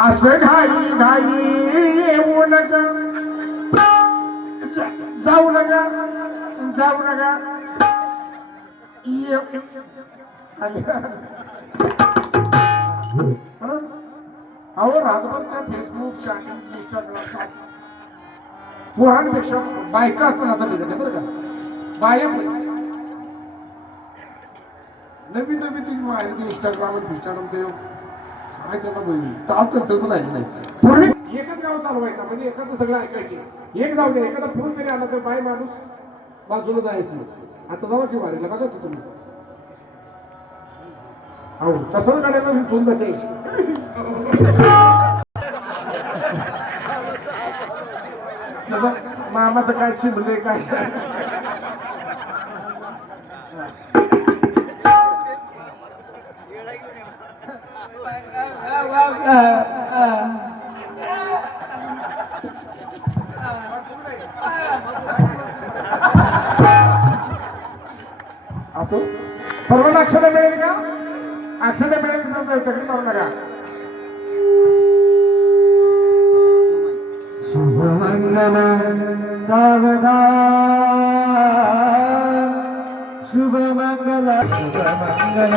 असं घाई घाई येऊ नका, जाऊ नका, जाऊ नका. अहो रातभर त्या फेसबुक, चॅटिंग, इंस्टाग्राम पोरांपेक्षा बायका पण आता भेटत बरं का. बाया पण नवीन नवीन ती माहिती इंस्टाग्राम, इंस्टाग्राम ते काय त्याला ताप करतच राहिलं नाही. पूर्वी एकच गाव चालवायचा म्हणजे एकाचं सगळं ऐकायचे. एक जाऊ द्या, एखादा पुरुष जरी आला तर बाई माणूस बाजूला जायचं. आता जावा की वारीला बघा की तुम्ही. अहो तसं गाड्याला उठून जाते. मामाचं काय चिमले काय. असो सर्वांना अक्षता मिळेल का? अक्षता मिळेल तर तकलीफ मारू नका. शुभमंगल सावधान शुभमंगल शुभमंगल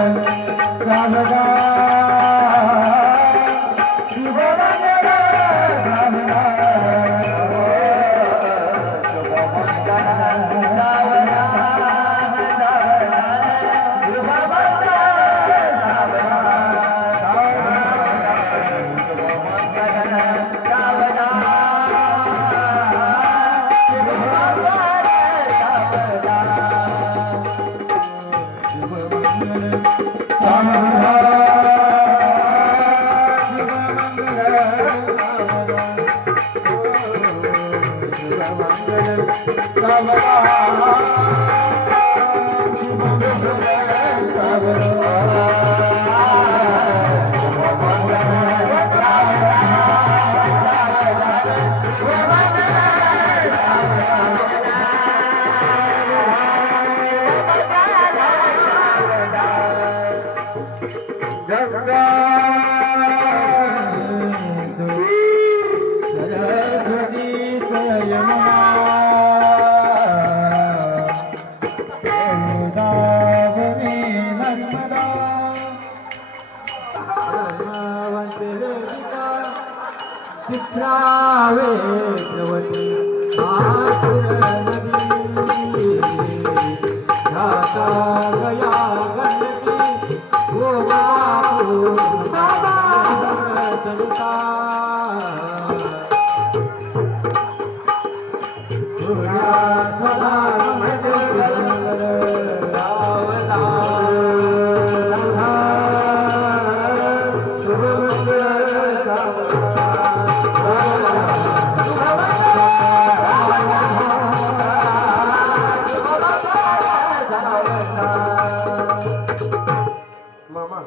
मामा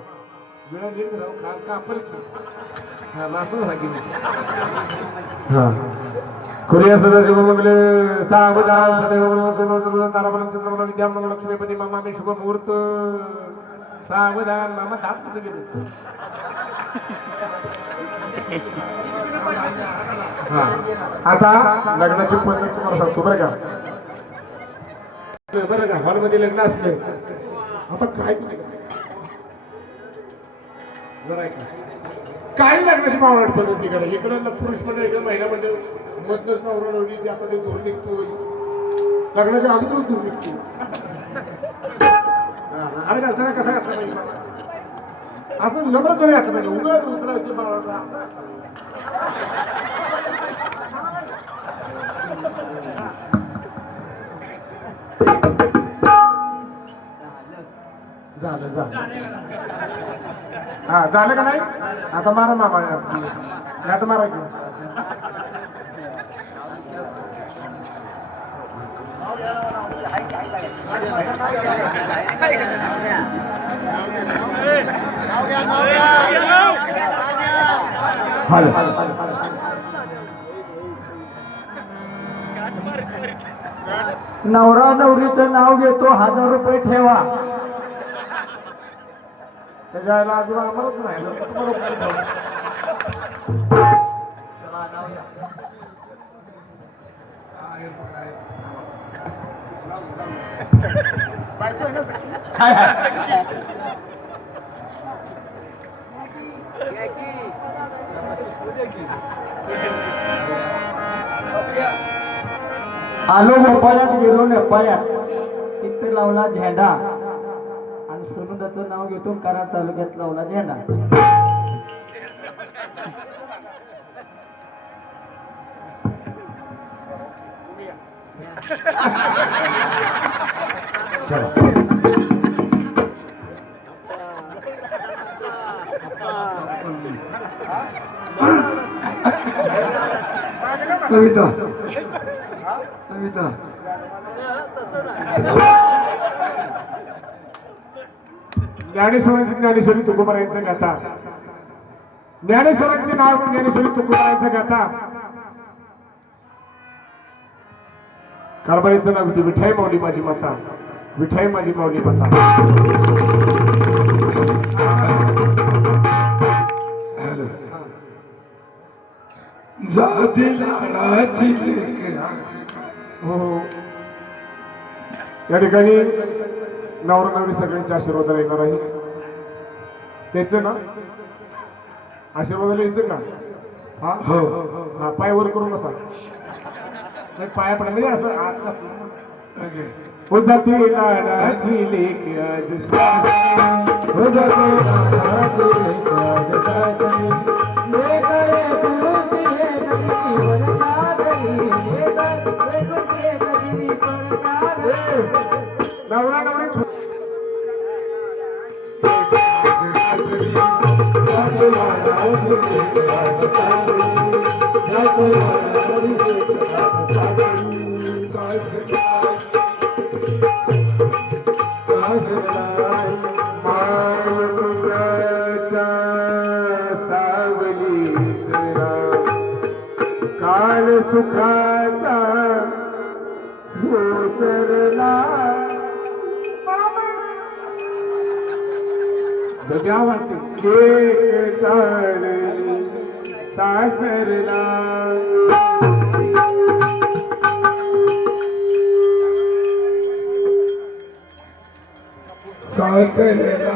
वेळा नीट राहू कापल की. हा मासं सांगितलं. हा कुरिया सदाशिव मंगले सावधान सदैव मनोसुनो ताराबलं चंद्रबलं विद्यामंगल लक्ष्मीपती मामा मी शुभ मुहूर्त सावधान. मामा दात कुठे गेले? हा आता लग्नाची पद्धत तुम्हाला सांगतो बरं का. बरं का हॉलमध्ये लग्न असले आता काय जरा ऐका. काही लग्नाची मावळट पद्धत तिकडे. इकडं पुरुष मंडळ इकडे महिला मंडळ मधनच नवरा नवरी आता ते दूर निघतो. लग्नाच्या अगोदर दूर निघतो. अरे घालताना कसा घातला पाहिजे असं नम्र तरी घातलं पाहिजे. उगा दुसरा व्यक्ती मावळट असं झालं झालं. हा झालं का नाही? आता मारा मामा नाट मारा की. नवरा नवरीचं नाव घेतो 1000 रुपये ठेवा. त्याच्या अजून आम्हालाच नाही. आलो नेपाळ्यात गेलो नेपाळ्यात तिथे लावला झेंडा आणि सोनुदाचं नाव घेतो कराड तालुक्यात लावला झेंडा. चला सविता सविता ज्ञानेश्वरांची ज्ञानेश्वरी तुकोबारायांचा गाथा ज्ञानेश्वरांचे नाव ज्ञानेश्वरी तुकोबारायांचा गाथा कारभारीचं नाव होते विठाई माऊली माझी माता विठाई माझी माऊली माता जाती लाडाची लेकरा हो या ठिकाणी नवरा नवरी सगळ्यांच्या आशीर्वादाला येणार आहे त्याचं ना आशीर्वादाला यायचं का हा हो हा पाय वर करून बसा नाही पाया पडा म्हणजे असं आत घातलं. हो जाती लाडाची लेक आज सासरी. हो जाती लाडाची लेक आज सासरी. लेक आहे तुझी लेक जीवन काढली. नवरा नवरी काळ सुखाचा ओसरला जगावात एक चालली सासरला सासरला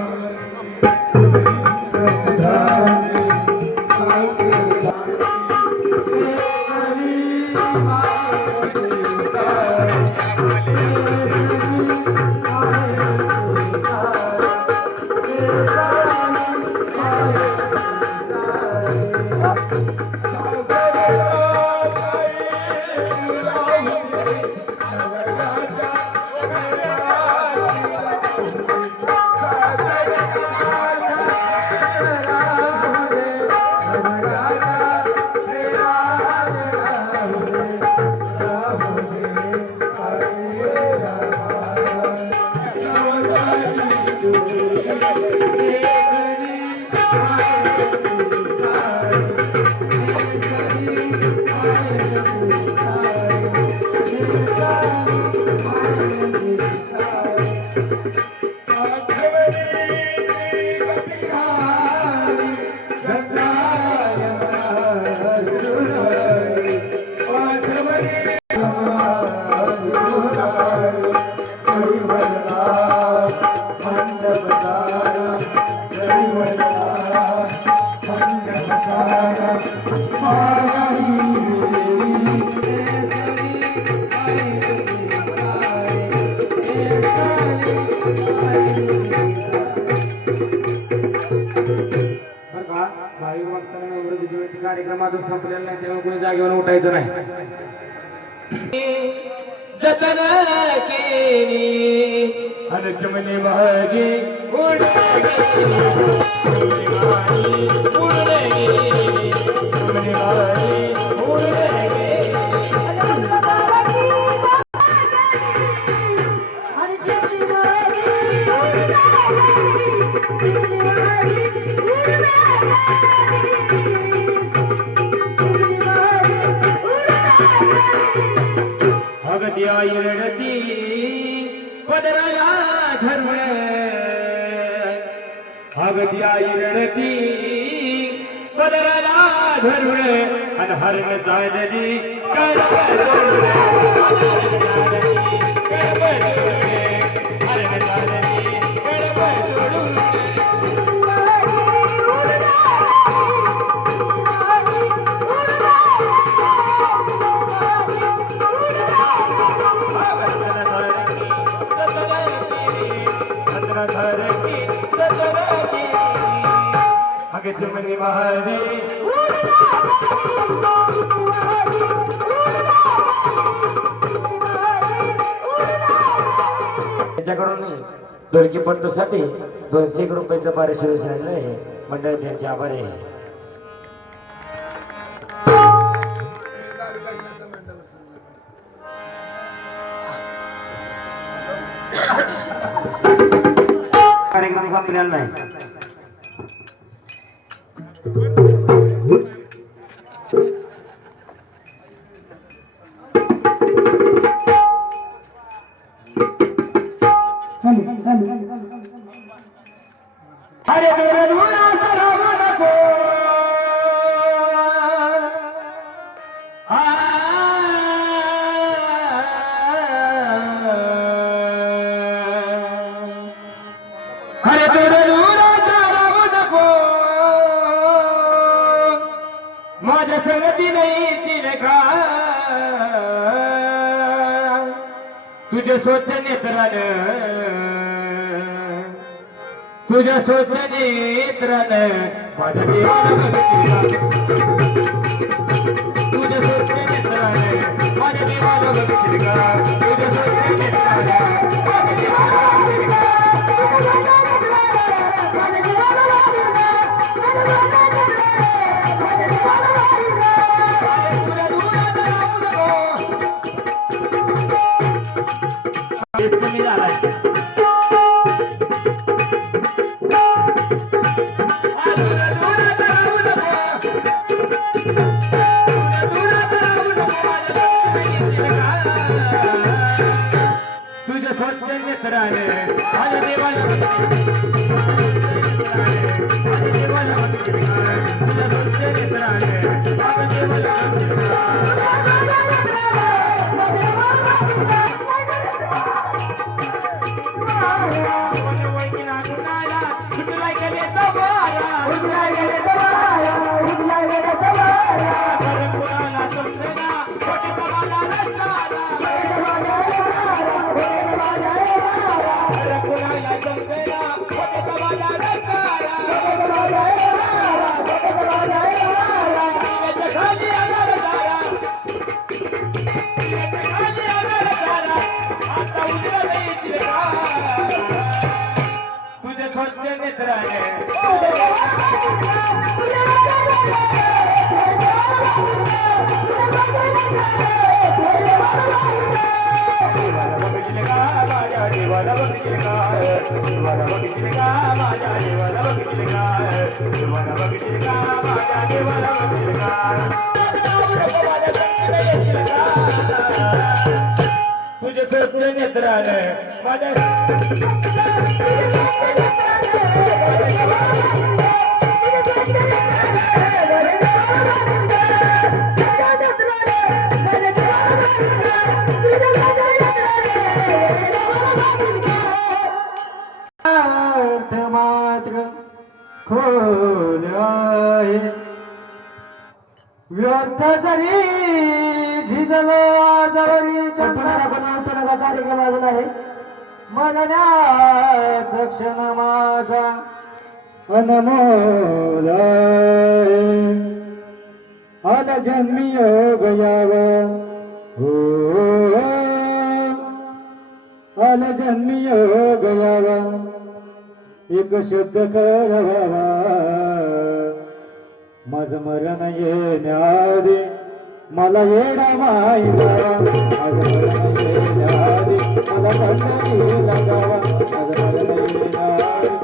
कार्यक्रमातून संपलेला नाही तेव्हा कोणी जागेवर उठायचं नाही जतन केली आणि चमली बहगी रडती पदराला धरून अगदी आई रडती पदराला धरून आणि हरण चालली महादेव त्यांच्याकडून ढोलकीपट्टूसाठी 200 रुपयाचं पारितोषिक आणलं आहे. मंडळ त्यांचे आभार आहे. कार्यक्रम संपलेला नाही. अरे दूर दूर राहू नको अरे दूर दूर राहू नको माझ्या संगती नाही तिने का तुझे स्वच्छ नेत्रानं तुझ्या स्वच्छ नेत्रानं माझ्या देवाला बघितलं तुझ्या स्वच्छ नेत्रानं माझ्या देवाला बघितलं का तुझ्या स्वच्छ नेत्रानं माझ्या देवाला बघितलं का कमी झालाय तुझ्या स्वच्छ नेत्राने माझ्या देवाला तुझ्या स्वच्छ नेत्राने माझ्या देवाला तुझे स्वच्छ नेत्राने बघितले का माझ्या देवाला बघितले का देवाला बघितले का माझ्या देवाला बघितले का देवाला बघितले का माझ्या देवाला बघितले का तुझे स्वच्छ नेत्राने माझ्या मात्र खोल आहे व्यर्थ जरी झिजलो आजवरी कोणाचा कार्यक्रम अजून आहे मरण्याच क्षण माझा अनमोल आला जन्मी योग यावा हो आला जन्मी योग यावा एक शब्द करावा माझ मरण येण्याआधी मला येडा माहिला माझ मरण येण्याआधी मला पंढरी लागावा माझ मरण येण्याआधी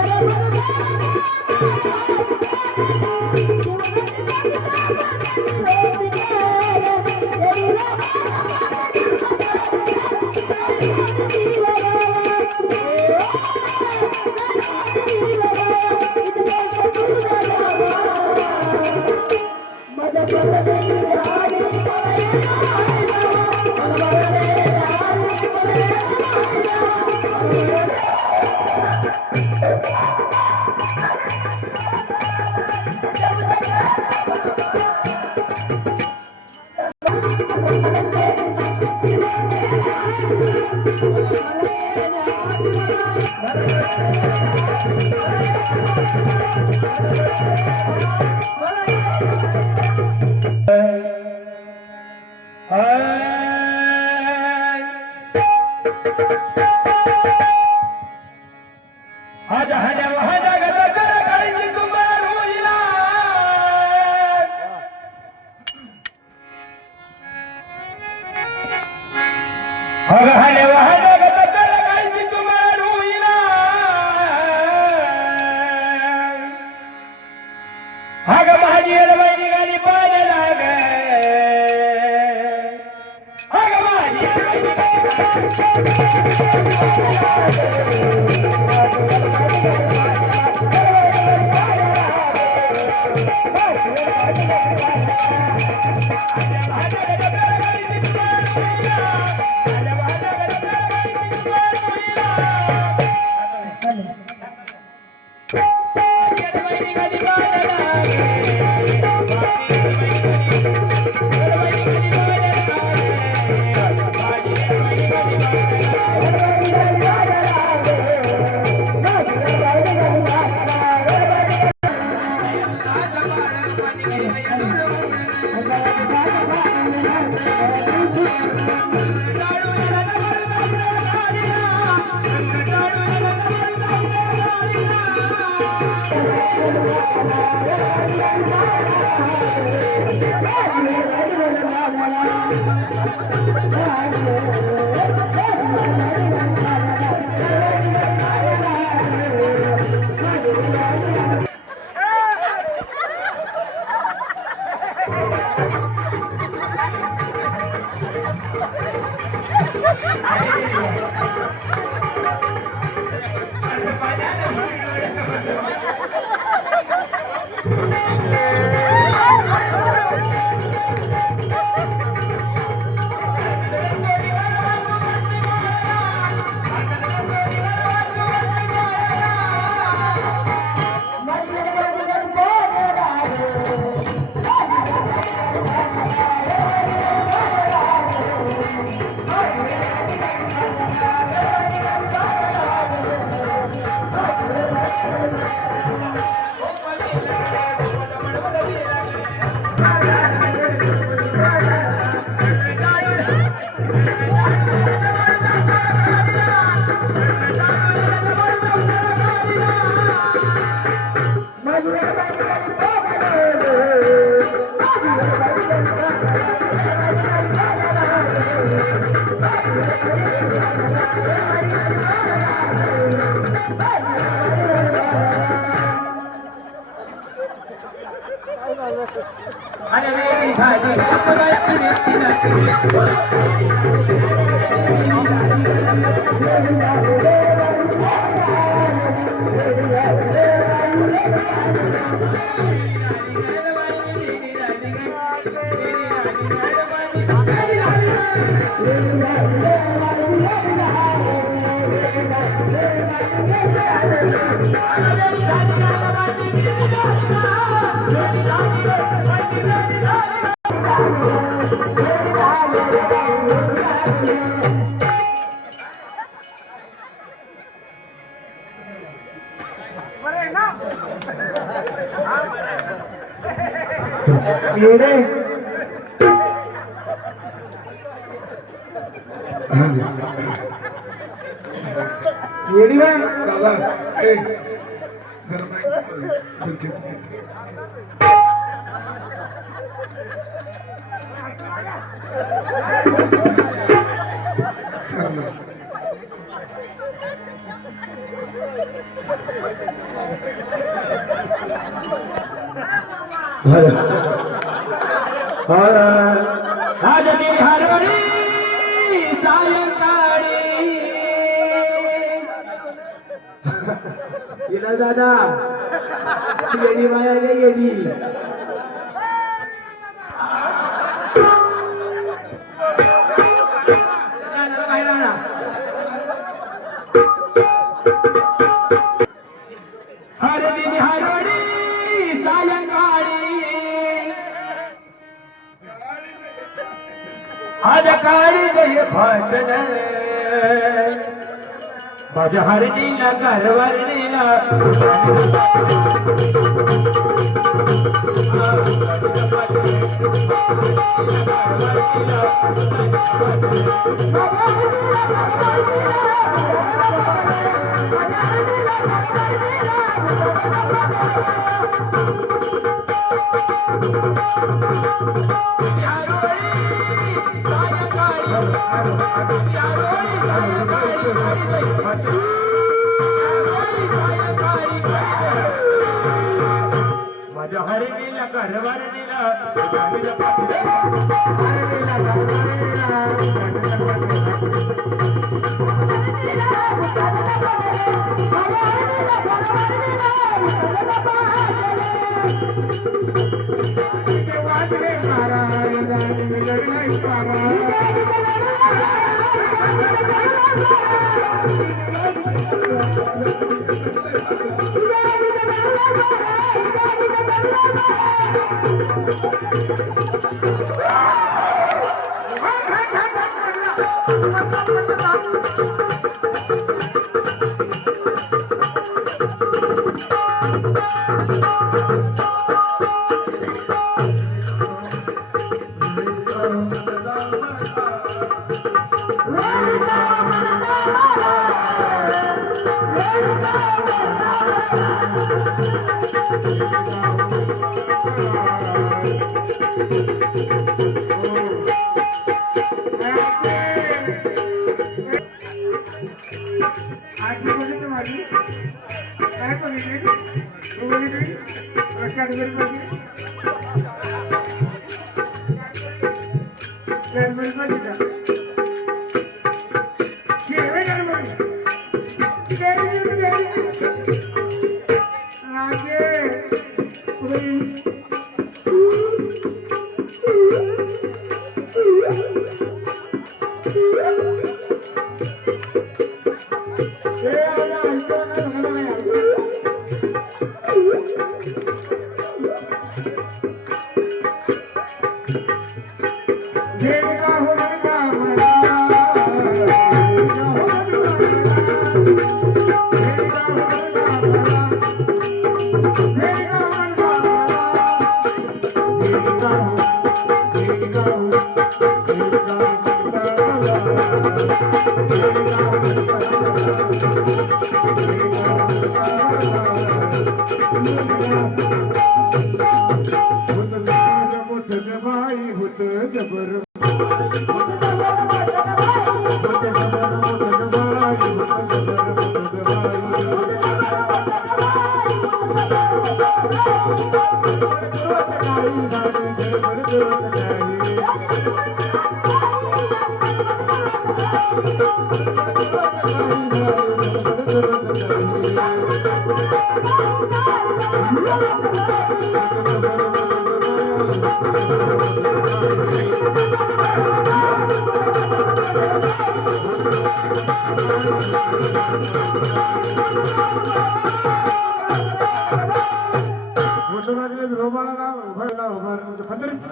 Yeah. दादा ए जरा खुर्ची हिला दादा येडी माया गे येडी आज काळी गय फाटण माझ्या हरणीला घरवरणीला माझ्या हरणीला घरवरणीला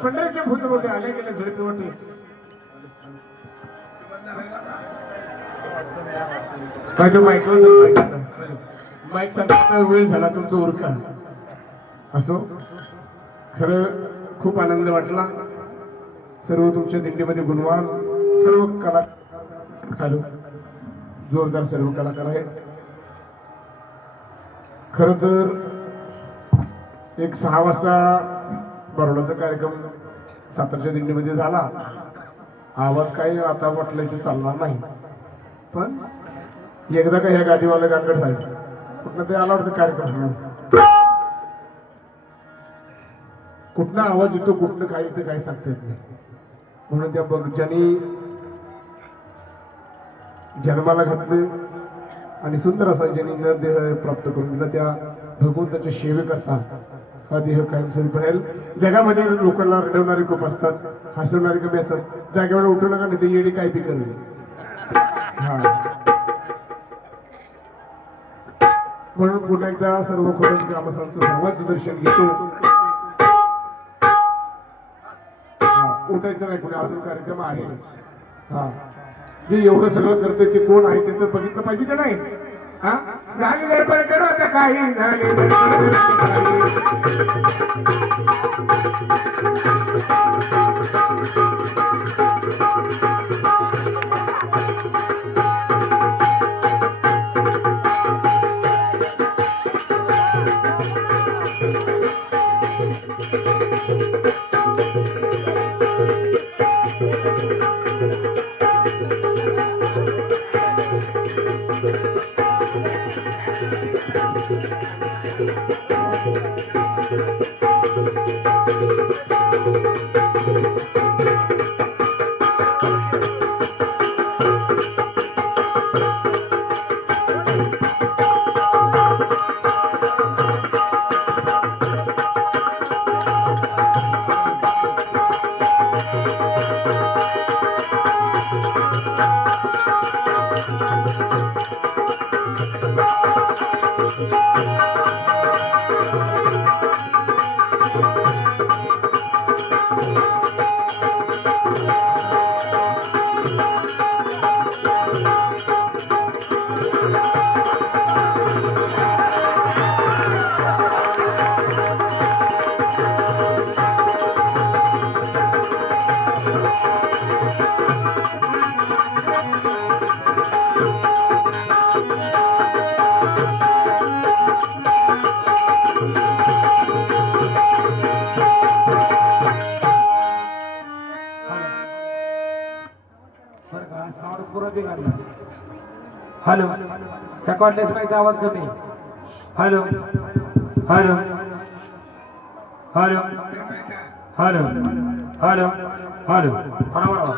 पंढरीचे भूत मोठे आले गेले झडपी मोठे माईक सांगता वेळ झाला तुमचं उरका असो. खरं खूप आनंद वाटला. सर्व तुमच्या दिंडीमध्ये गुणवान सर्व कलाकार हॅलो जोरदार सर्व कलाकार आहेत. खर तर 6 वाजता बरोडाचा कार्यक्रम सातारच्या दिंडीमध्ये झाला. आवाज काही आता वाटलं की चालणार नाही, पण एकदा का ह्या गादीवाला गांगड साहेब कुठला ते आला होता कार्यक्रम कुठला आवाज येतो कुठलं काय येतं काही सांगता येत नाही म्हणून त्या ज्यांनी जन्माला घातले आणि सुंदर असा ज्यांनी नरदेह प्राप्त करून दिला त्या भगवंताच्या सेवेकरता हा देह कायमस्वरूपी राहील. जगामध्ये लोकांना रडवणारे खूप असतात हसवणारे कमी असतात जागेवर उठू नका नाही ते येडी काय बी करणे हा म्हणून पुन्हा एकदा सर्व खोट्या ग्रामस्थांचं सर्वांचं दर्शन घेतो. उठायचं नाही कुणी अजून कार्यक्रम आहे हा जे एवढं सगळं करते ते कोण आहे ते तर बघितलं पाहिजे का नाही हा झाली गडबड करू आता काही झाली हॅलो त्या कॉन्टेस्ट माहिती आवाज कमी hello hello hello hello hello hello hello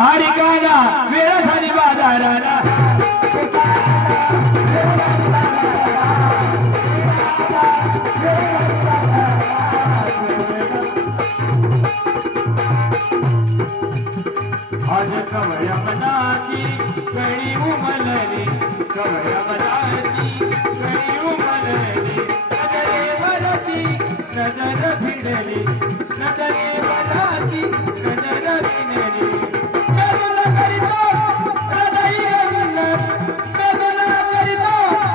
हरिकाना वेळ झाली बाजाराला आज कवया मनाची कळी उमलली कवया मनाची कळी उमलली नजरेवरती नजर भिडली नजरेवरती नजर भिडली नजर करीतो हृदय गंध नजर करीतो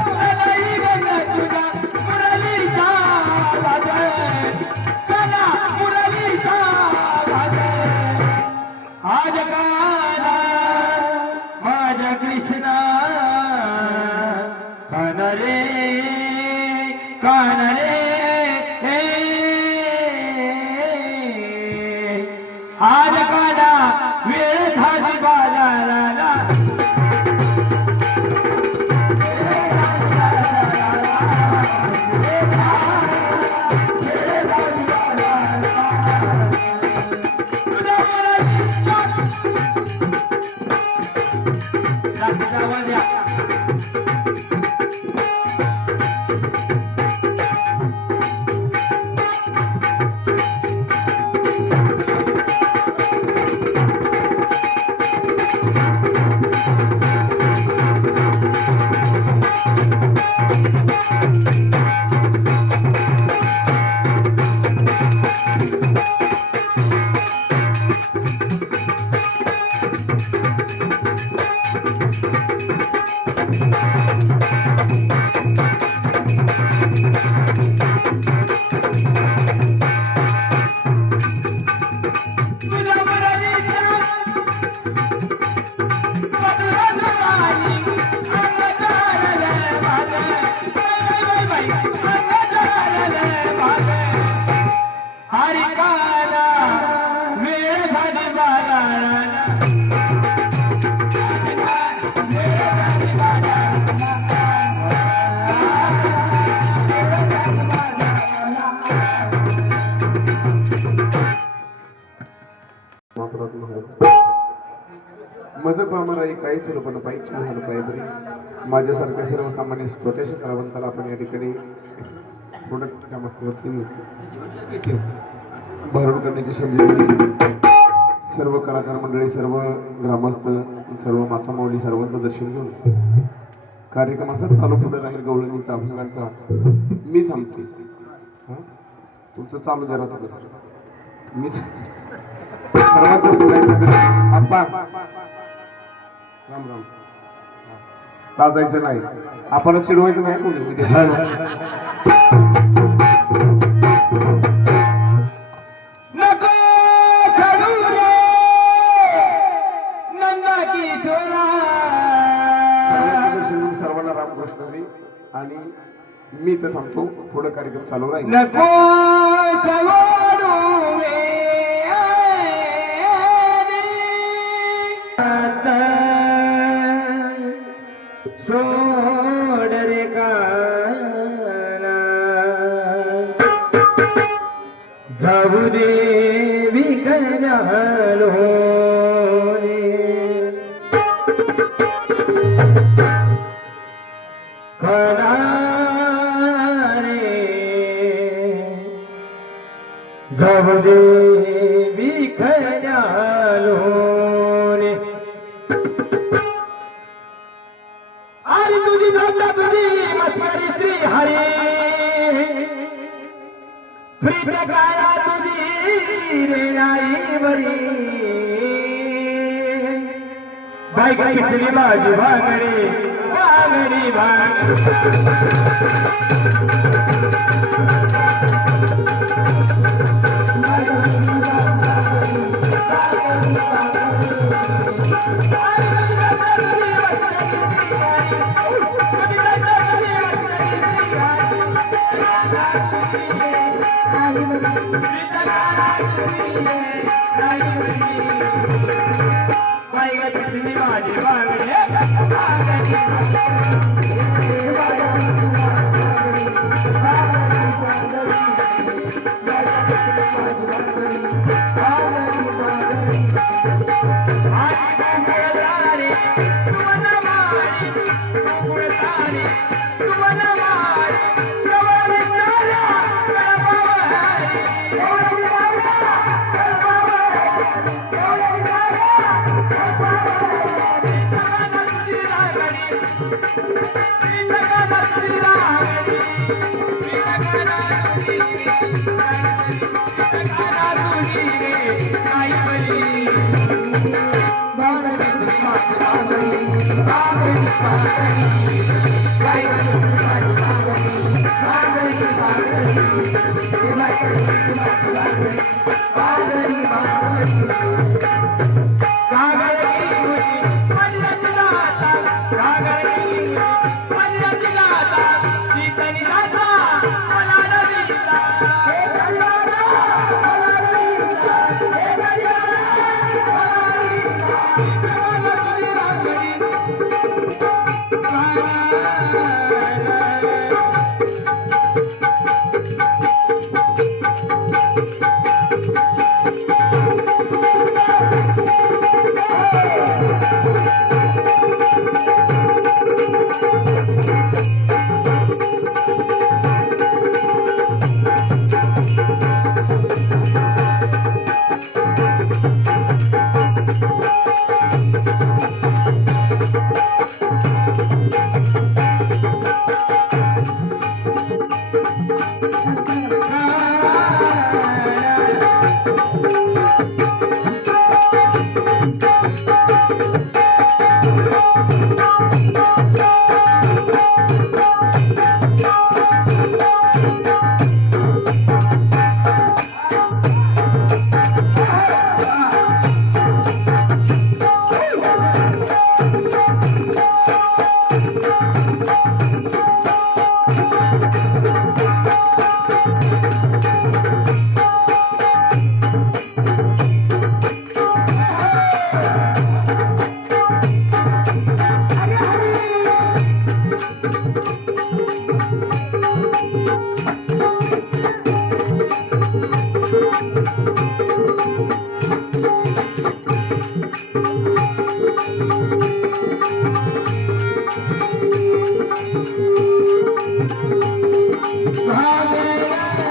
हृदय गंध तुझा मुरलीचा आवाज काना मुरलीचा आवाज आज काना माझ्या कृष्णा कान रे आज काना वेळ झाली बाजाराला तुझ्या मुरलीचा रात्रीचा आवाज या तुझ्या मुरलीचा हरिकाला वेळ झाली बाजाराला मज पामरा काही थोडं पण पाहिजे झालं पाहिजे बरी माझ्यासारख्या सर्वसामान्य छोट्याशा कलावंताला आपण या ठिकाणी थोडं कामस्तवरती भरून करण्याची संधी दिली. सर्व कलाकार मंडळी सर्व ग्रामस्थ सर्व माता माऊली सर्वांचं दर्शन घेऊन कार्यक्रम असाच चालू पुढे राहील. गवळणीचा अभंगांचा मी थांबते. हा तुमचं चालू जरा मी सर्वांचं बोलायचं आप्पा राम राम लाजायचं नाही आपण चिडवायचं नाही कोणी उद्या नको चढू रे नंदा किशोरा सर्वांचं दर्शन घेऊन सर्वांना रामकृष्णजी आणि मी तर थांबतो. पुढे कार्यक्रम चालू राहील. नको चढू रे सोड रे काना जाऊ दे विकण्यालो रे काना रे जाऊ दे विकण्यालो रे अरे तुझी भक्ता तुझी मस्करी श्री हरी प्रीत काळा तुझी रे नाही बरी बायका पिचली माझी भांगडी भांगडी बायका पिचली माझी भांगडी Bye. भावे